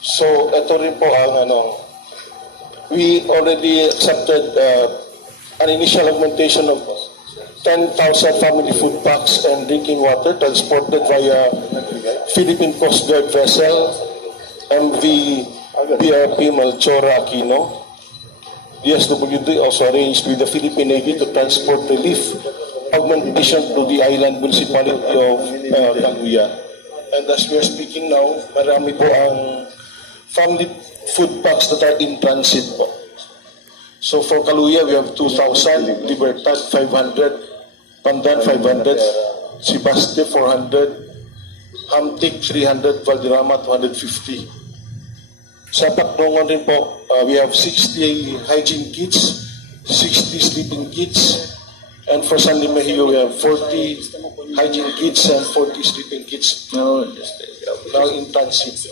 So, ito rin po ang we already accepted an initial augmentation of 10,000 family food packs and drinking water transported via Philippine Coast Guard vessel MV BRP Malchora Aquino. The SWD also arranged with the Philippine Navy to transport relief augmentation to the island municipality of Kaluya. And as we are speaking now, marami po ang family food packs that are in transit po. So for Kaluya, we have 2,000, Libertad 500, Pandan 500, Sibaste 400, Hamtik 300, Valderrama 250. Sa Pacnongon rin po, we have 60 hygiene kits, 60 sleeping kits, and for San Limehio, we have 40 hygiene kits and 40 sleeping kits now in transit.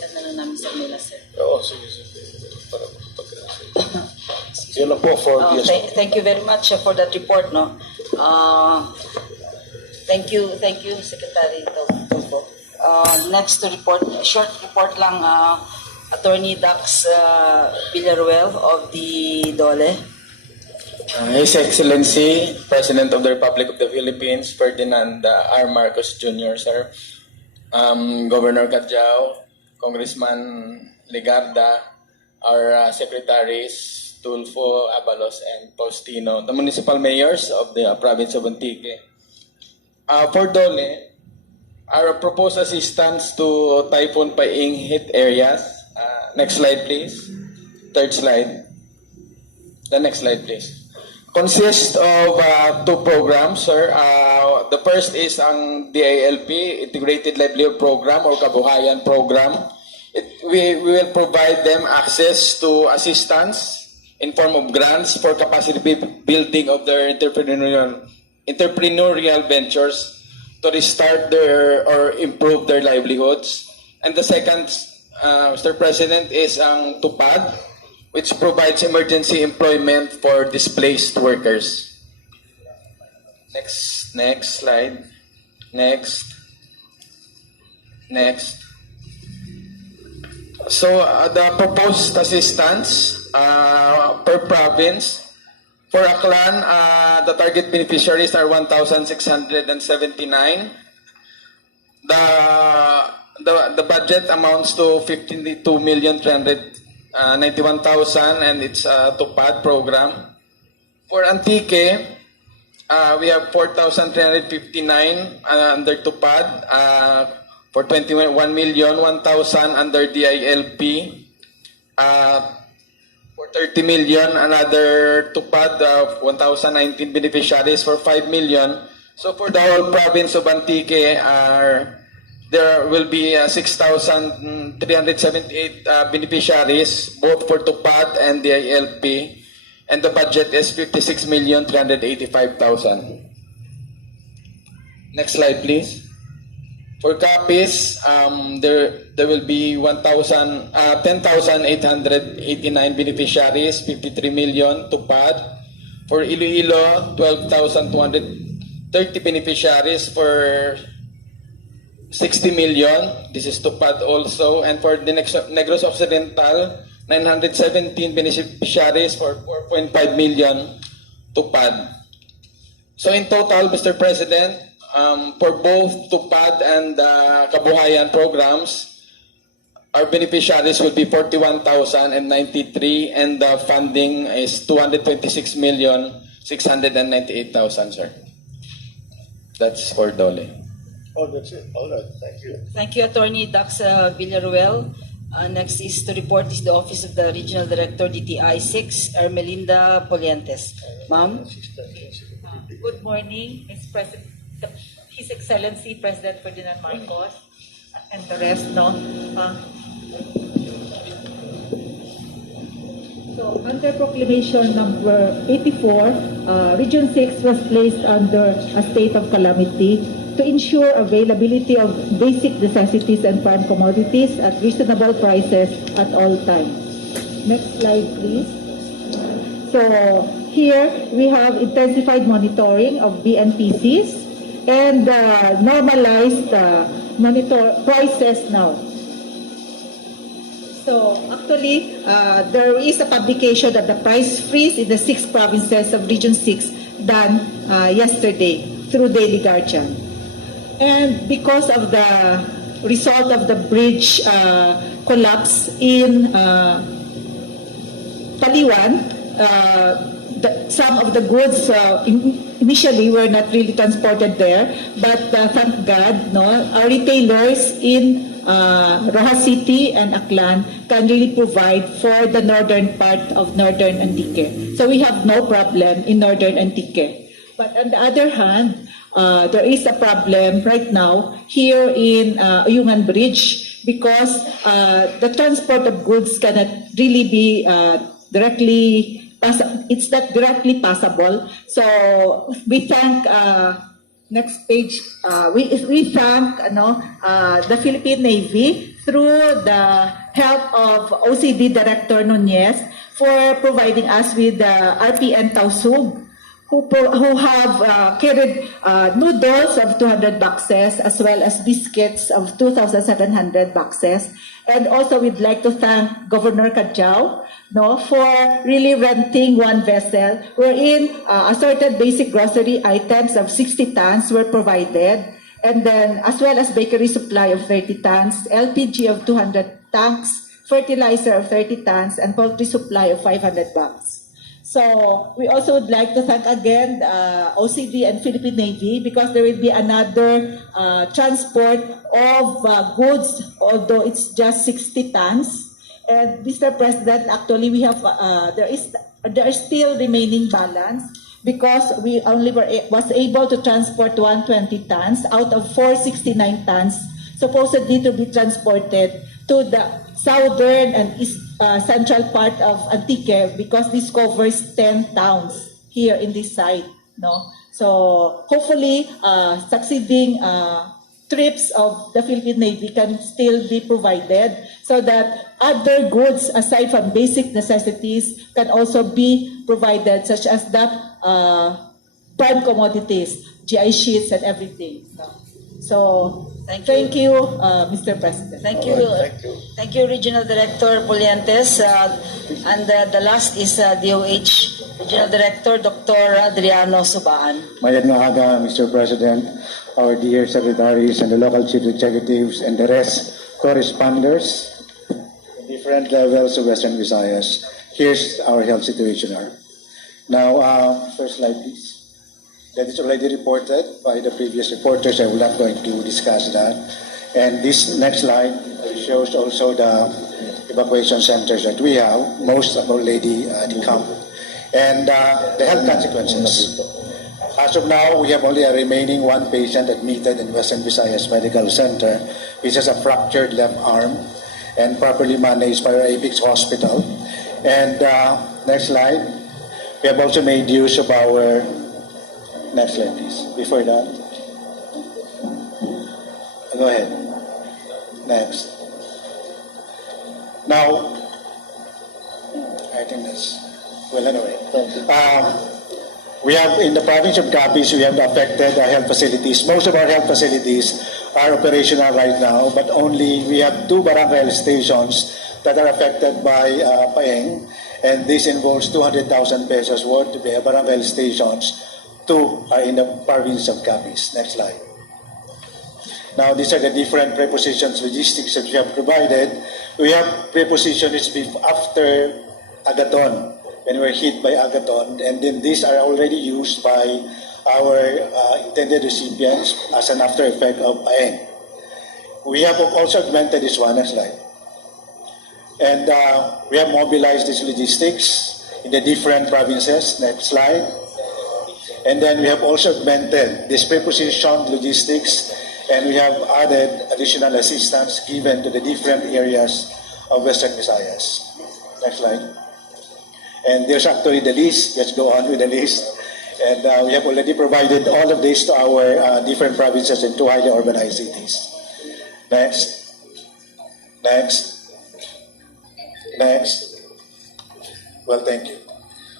Oo, sige. Yan lang po for Thank you very much for that report, no. Thank you, Secretary Taupo. Next to report, short report lang, Attorney Dax Villaruel of the DOLE. His Excellency, President of the Republic of the Philippines, Ferdinand R. Marcos Jr., sir, Governor Gadjao, Congressman Ligarda, our secretaries, Tulfo, Abalos, and Faustino, the municipal mayors of the province of Antique. For DOLE, our proposed assistance to Typhoon Paeng hit areas. Next slide, please. Third slide. The next slide, please. Consists of two programs, sir. The first is ang DILP, Integrated Livelihood Program or Kabuhayan Program. We will provide them access to assistance in form of grants for capacity building of their entrepreneurial ventures to restart their or improve their livelihoods. And the second, Mr. President, is ang TUPAD, which provides emergency employment for displaced workers. Next slide. Next. So the proposed assistance per province for Aklan, the target beneficiaries are 1,679. The budget amounts to 52,391,000, and it's a TUPAD program. For Antique, we have 4,359 under TUPAD, for 21,001,000 under DILP, for 30 million, another TUPAD of 1,019 beneficiaries for 5 million. So for the whole province of Antique, there will be 6,378 beneficiaries, both for TUPAD and DILP, and the budget is 56,385,000. Next slide, please. For copies, there will be 10,889 beneficiaries, 53 million TUPAD. For Iloilo, 12,230 beneficiaries for 60 million. This is TUPAD also. And for the Negros Occidental, 917 beneficiaries for 4.5 million TUPAD. So in total, Mr. President, for both TUPAD and Kabuhayan programs, our beneficiaries will be 41,093, and the funding is 226,698,000, sir. That's for DOLE. Oh, that's it. All right. Thank you. Thank you, Attorney Dax Villaruel. Next is to report is the Office of the Regional Director, DTI 6, Ermelinda Polientes. Ma'am? Good morning, His Excellency President Ferdinand Marcos and the rest, no? So, under Proclamation number 84, Region 6 was placed under a state of calamity to ensure availability of basic necessities and farm commodities at reasonable prices at all times. Next slide, please. So, here we have intensified monitoring of BNPCs and normalized monitor prices now. So actually, there is a publication of the price freeze in the 6 provinces of Region 6 done yesterday through Daily Guardian. And because of the result of the bridge collapse in Paliwan, some of the goods initially were not really transported there, but thank God, no, our retailers in Rojas City and Aklan can really provide for the northern part of northern Antique. So we have no problem in northern Antique. But on the other hand, there is a problem right now here in Uyungan Bridge because the transport of goods cannot really be it's not directly possible. So we thank next page. We thank the Philippine Navy through the help of OCD Director Nunez for providing us with the RPN Tausug, who have carried noodles of 200 boxes as well as biscuits of 2,700 boxes. And also we'd like to thank Governor Kajao for really renting one vessel wherein assorted basic grocery items of 60 tons were provided, and then as well as bakery supply of 30 tons, LPG of 200 tanks, fertilizer of 30 tons, and poultry supply of 500 bags. So we also would like to thank again OCD and Philippine Navy because there will be another transport of goods, although it's just 60 tons. And Mr. President, actually we have there is still remaining balance because we only was able to transport 120 tons out of 469 tons supposedly to be transported to the southern and east central part of Antique because this covers 10 towns here in this site. So hopefully succeeding trips of the Philippine Navy can still be provided so that other goods aside from basic necessities can also be provided, such as the prime commodities, GI sheets and everything. So thank you, Mr. President. Thank you. Thank you, Regional Director Polientes. And the last is DOH Regional Director Dr. Adriano Subaan. Mayad nga aga, Mr. President, our dear secretaries and the local chief executives and the rest corresponders in different levels of Western Visayas. Here's our health situation. Now, first slide, please. That is already reported by the previous reporters. I will not going to discuss that. And this next slide shows also the evacuation centers that we have. Most have already decamped. And the health consequences. As of now, we have only a remaining one patient admitted in Western Visayas Medical Center, which has a fractured left arm and properly managed by our Apex Hospital. And next slide. We have also made use of our next slide, please. Before that, go ahead. Next. Now, I think that's well. Anyway, we have in the province of Capiz, we have affected health facilities. Most of our health facilities are operational right now, but only we have 2 barangay stations that are affected by Paeng, and this involves 200,000 pesos worth of barangay stations. 2 are in the province of Capiz. Next slide. Now, these are the different prepositions logistics that we have provided. We have prepositions after Agaton, when we're hit by Agaton, and then these are already used by our intended recipients as an after effect of Paeng. We have also augmented this one. Next slide. And we have mobilized these logistics in the different provinces. Next slide. And then we have also augmented this preposition logistics, and we have added additional assistance given to the different areas of Western Visayas. Next slide. And there's actually the list. Let's go on with the list. And we have already provided all of this to our different provinces and 2 highly urbanized cities. Next. Next. Next. Well, thank you.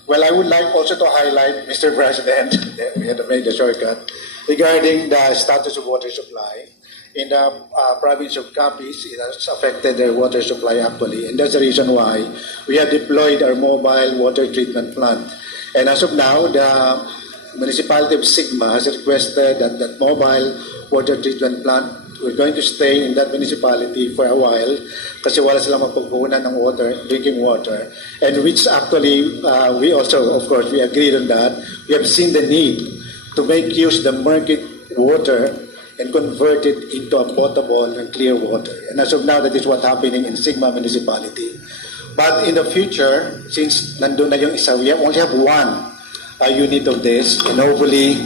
Well, I would like also to highlight, Mr. President, we had to make the shortcut, regarding the status of water supply. In the province of Capiz, it has affected their water supply actually, and that's the reason why we have deployed our mobile water treatment plant. And as of now, the municipality of Sigma has requested that mobile water treatment plant, we're going to stay in that municipality for a while kasi wala silang mapagpuhunan ng water, drinking water. And which actually, we also, of course, we agreed on that. We have seen the need to make use of the market water and convert it into a potable and clear water. And as of now, that is what's happening in Sigma municipality. But in the future, since nandun na yung isa, we only have one unit of this, and hopefully,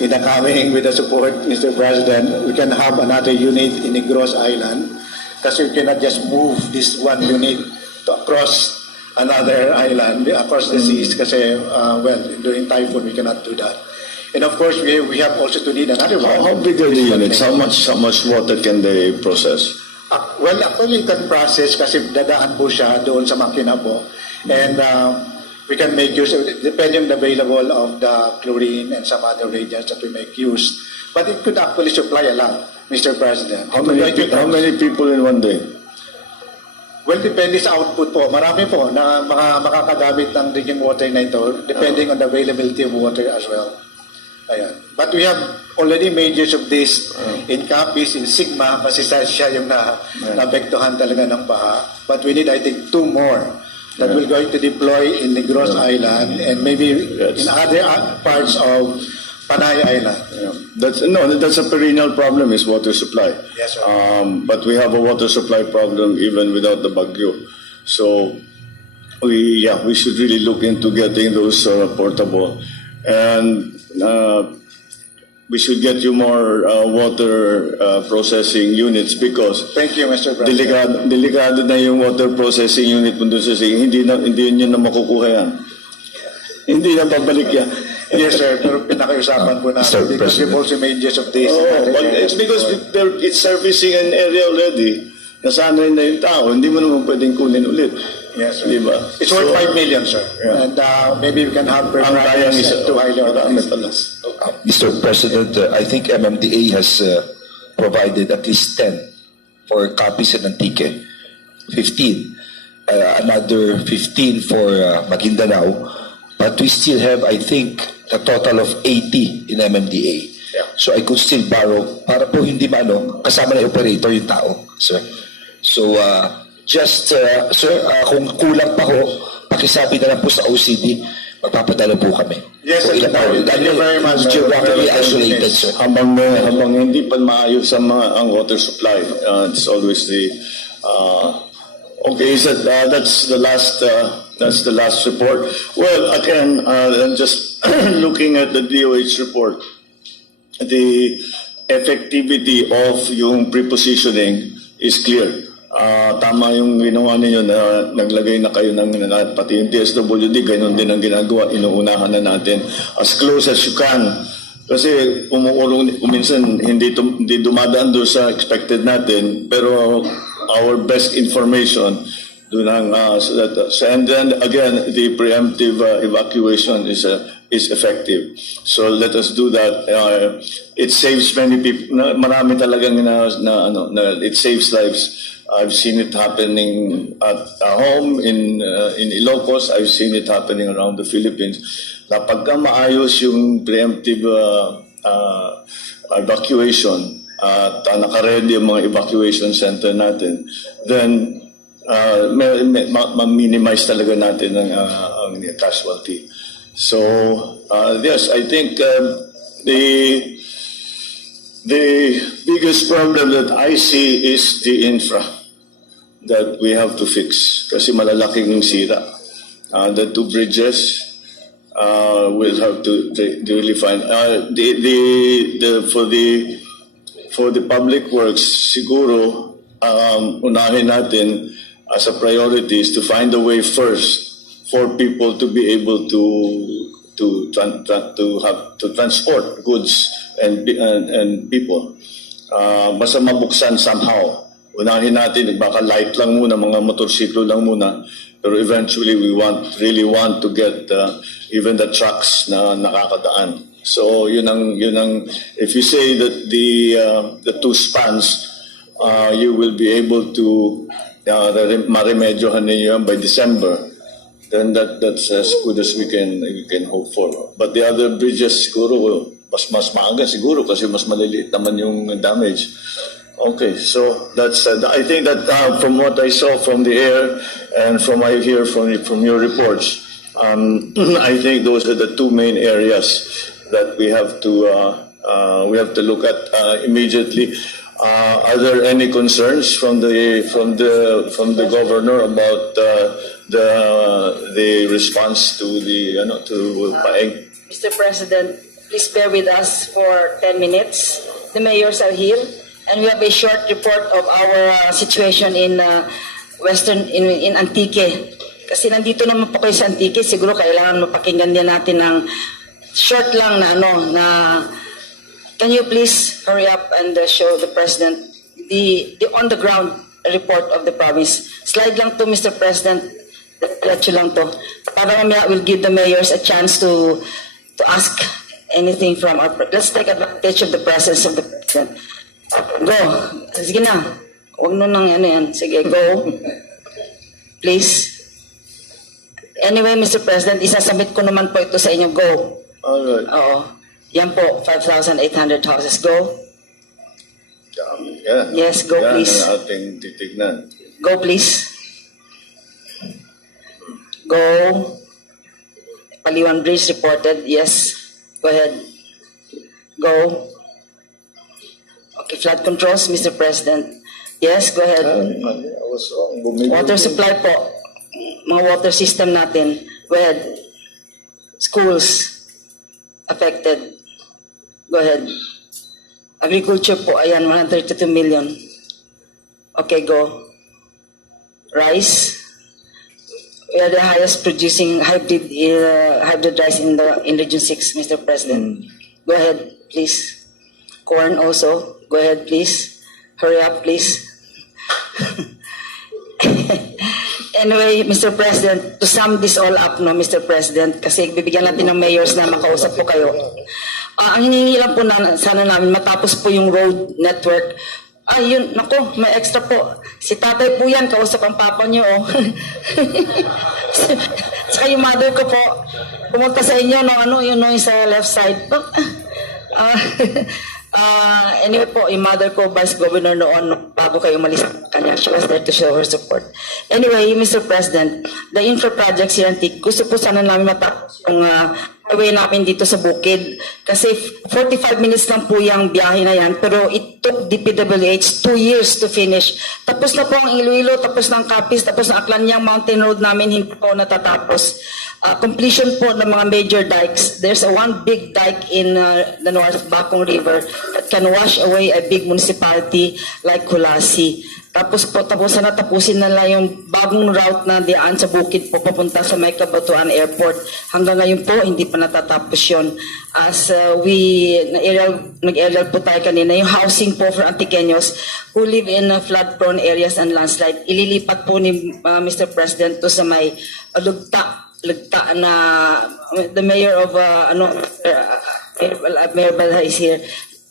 in the coming, with the support, Mr. President, we can have another unit in Negros Island, because we cannot just move this one unit to across another island, across the seas, kasi, well, during typhoon, we cannot do that. And of course, we have also to need another one. How big are the units? How much water can they process? Well, actually, you can process kasi dadaan po siya doon sa makina po. And we can make use, depending on the available of the chlorine and some other reagents that we make use. But it could actually supply a lot, Mr. President. How many people in one day? Well, depende sa output po. Marami po na makakagamit ng drinking water na ito, depending on the availability of water as well. Ayan. But we have already made use of this in Capiz, in Sigma, kasi siya yung naapektuhan talaga ng baha. But we need, I think, 2 more that we're going to deploy in Negros Island and maybe in other parts of Panay Island. That's a perennial problem, is water supply. Yes, sir. But we have a water supply problem even without the bagyo. So we should really look into getting those portable. And we should get you more water processing units, because thank you, Mr. President. Delikado na yung water processing unit mo doon sa Sig. Hindi nyo na makukuha yan. Hindi na babalik yan. Yes, sir. Pero pinakaiusapan po natin because we've also made use of this. But it's because it's servicing an area already. Nasanay na yung tao. Hindi mo naman pwedeng kunin ulit. Yes, sir. Diba? It's worth 5 million, sir. Yeah. And maybe we can have practice to highly organize. Mr. President, I think MMDA has provided at least 10 for Capiz and Antique, 15, another 15 for Maguindanao, but we still have, I think, a total of 80 in MMDA. Yeah. So I could still borrow para po hindi kasama na operator yung tao, sir. So just, sir, kung kulang pa ho, pakisabi na lang po sa OCD, magpapadala po kami. Yes, sir. Thank you very much. Geographically isolated, sir. Habang hindi pa maayos ang water supply, it's always the okay. So that's the last report. Well, again, I'm just looking at the DOH report. The effectivity of yung prepositioning is clear. Tama yung ginawa ninyo na naglagay na kayo ng pati yung DSWD, ganoon din ang ginagawa, inuunahan na natin as close as you can. Kasi minsan hindi dumadaan doon sa expected natin, pero our best information doon ang and then again the preemptive evacuation is effective. So let us do that. It saves many people. Marami talagang it saves lives. I've seen it happening at home in Ilocos. I've seen it happening around the Philippines. Na pagka maayos yung preemptive evacuation at naka-ready yung mga evacuation center natin, then ma-minimize talaga natin ang casualty. So yes, I think the biggest problem that I see is the infra that we have to fix, kasi malalaking sira. The 2 bridges will have to really find for the public works, siguro unahin natin as a priority is to find a way first for people to be able to transport goods and people. Basta mabuksan somehow. Unahin natin, baka light lang muna, mga motorsiklo lang muna, pero eventually we really want to get even the trucks na nakakadaan. So yun ang if you say that the 2 spans, you will be able to maremedyohan ninyo by December, then that's as good as we can hope for. But the other bridges siguro mas maaga siguro kasi mas maliliit naman yung damage. Okay, so that's I think that from what I saw from the air and from I hear from your reports, I think those are the 2 main areas that we have to we have to look at immediately. Are there any concerns from the governor about the response to to Paeng? Mr. President, please bear with us for 10 minutes. The mayors are here, and we have a short report of our situation in in Antique. Kasi nandito naman po kayo sa Antique, siguro kailangan mapakinggan din natin ng short lang na can you please hurry up and show the President the on the ground report of the province. Slide lang to, Mr. President. Diretso lang to. Para mamaya we'll give the mayors a chance to ask anything from our... Let's take advantage of the presence of the President. Go. Sige na. Huwag nun nang yan. Sige, go. Please. Anyway, Mr. President, isasabit ko naman po ito sa inyo. Go. Alright. Oo. Yan po, 5,800 houses. Go. Yeah. Yes, go please. Yan ang ating titignan. Go please. Go. Paliwan Bridge reported. Yes. Go ahead. Go. Okay, flood controls, Mr. President. Yes, go ahead. I was wrong. Water supply po. Mga water system natin. Go ahead. Schools affected. Go ahead. Agriculture po, ayan, 132 million. Okay, go. Rice. We are the highest producing hybrid rice in Region 6, Mr. President. Go ahead, please. Corn also. Go ahead, please. Hurry up, please. Anyway, Mr. President, to sum this all up, no, Mr. President, kasi bibigyan natin ng mayors na makausap po kayo. Ang hinihingi lang po sana namin matapos po yung road network. Yun, nako, may extra po. Si tatay po yan, kausap ang papa niyo, oh. Saka yung mother ko po, pumunta sa inyo, no, yung sa left side. Anyway po, yung mother ko, Vice Governor noon, bago kayo umalis kanya, she was there to show her support. Anyway, Mr. President, the infra projects here in Antique, gusto po sana namin matapos yung highway namin dito sa bukid. Kasi 45 minutes lang po yung biyahe na yan, pero it took DPWH 2 years to finish. Tapos na po ang Iloilo, tapos ng Capiz, tapos ng Aclanyang Mountain Road namin, hindi po natatapos. Completion po ng mga major dikes. There's one big dike in the North Bakong River that can wash away a big municipality like Kulasi. Tapos po, tapusin na lang yung bagong route na diyan sa bukid po papunta sa May Cabatuan Airport. Hanggang ngayon po, hindi pa natatapos yun. As nag-aerial po tayo kanina, yung housing po for Antiqueños who live in flood-prone areas and landslide, ililipat po ni Mr. President to sa may lugta na the mayor of Mayor Balha is here.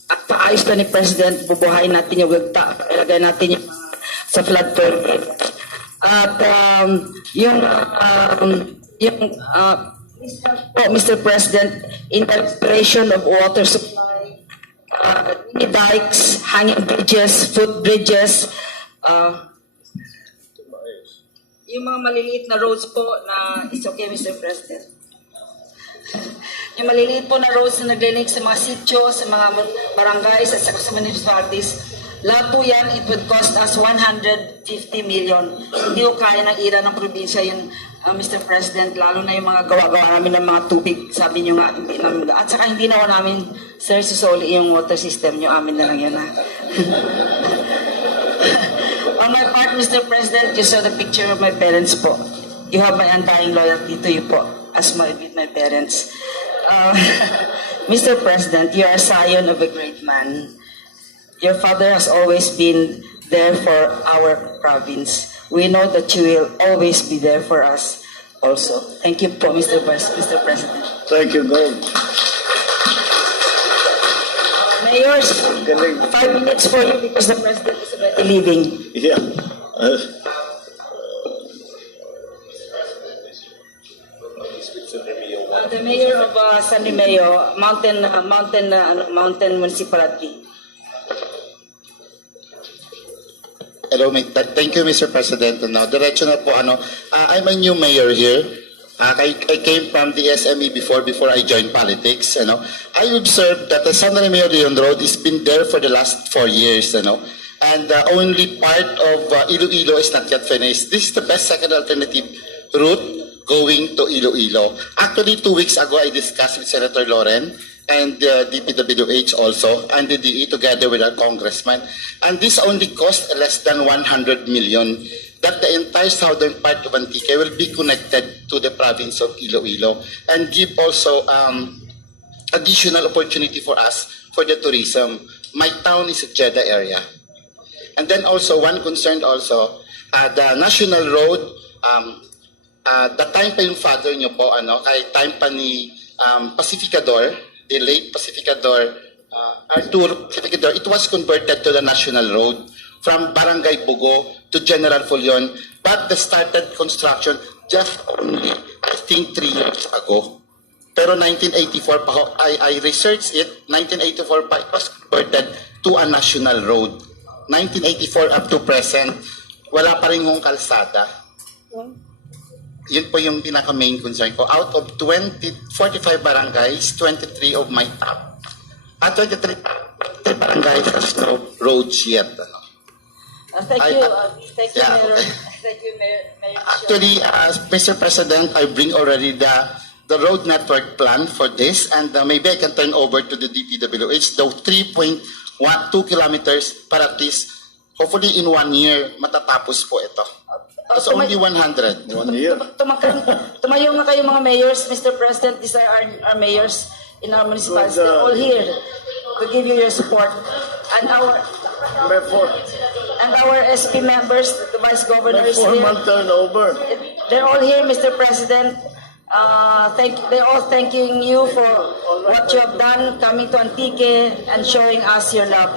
At paayos na ni President, bubuhayin natin yung lugta, ilagay natin yung sa flood prone. At Mr. President, in the restoration of water supply, dikes, hanging bridges, footbridges, yung mga maliliit na roads po na, it's okay, Mr. President. Yung maliliit po na roads na naglilink sa mga sityo, sa mga barangays at sa municipalities, lahat po yan, it would cost us 150 million. Hindi ko kaya ng ira ng probinsya yun, Mr. President, lalo na yung mga gawa-gawa namin ng mga tubig. Sabi nyo nga, hindi namin. At saka hindi naman namin, sir, susuli yung water system nyo, amin na lang yan. On my part, Mr. President, you saw the picture of my parents po. You have my undying loyalty to you po, as with my parents. Mr. President, you are a scion of a great man. Your father has always been there for our province. We know that you will always be there for us also. Thank you po, Mr. President. Thank you, God. Mayors, 5 minutes for you because the President is already leaving. Yeah. The mayor of San Romeo, Mountain Municipality. Hello, thank you, Mr. President. Diretso na po, I'm a new mayor here. I came from the SME before I joined politics. I observed that the San Remeo Leon Road has been there for the last 4 years. And only part of Iloilo is not yet finished. This is the best second alternative route going to Iloilo. Actually, 2 weeks ago, I discussed with Senator Loren and the DPWH also, and the DE together with our congressman. And this only cost less than 100 million, that the entire southern part of Antique will be connected to the province of Iloilo and give also additional opportunity for us for the tourism. My town is a Jeddah area. And then also, one concern also, the national road, the time pa yung father nyo po, kay time pa ni Pacificador, the late Pacificador, Arturo Pacificador, it was converted to the national road from Barangay Bugo to General Fulion, but they started construction just only, I think, 3 years ago. Pero 1984 pa ho, I researched it, 1984 pa, it was converted to a national road. 1984 up to present, wala pa rin hong kalsada. Yun po yung pinaka-main concern ko. Out of 45 barangays, 23 of my top. 23 barangays has no roads yet. Thank you, Mayor. Thank you, Mayor. Actually, Mr. President, I bring already the road network plan for this, and maybe I can turn over to the DPWH, the 3.2 kilometers para at least, hopefully in 1 year, matatapos po ito. It's only 100. 1 year. Tumayo nga kayo mga mayors, Mr. President. These are our mayors in our municipalities. They're all here to give you your support. And our SP members, the vice governors here. 4-month turnover. They're all here, Mr. President. They're all thanking you for what you have done, coming to Antique and showing us your love.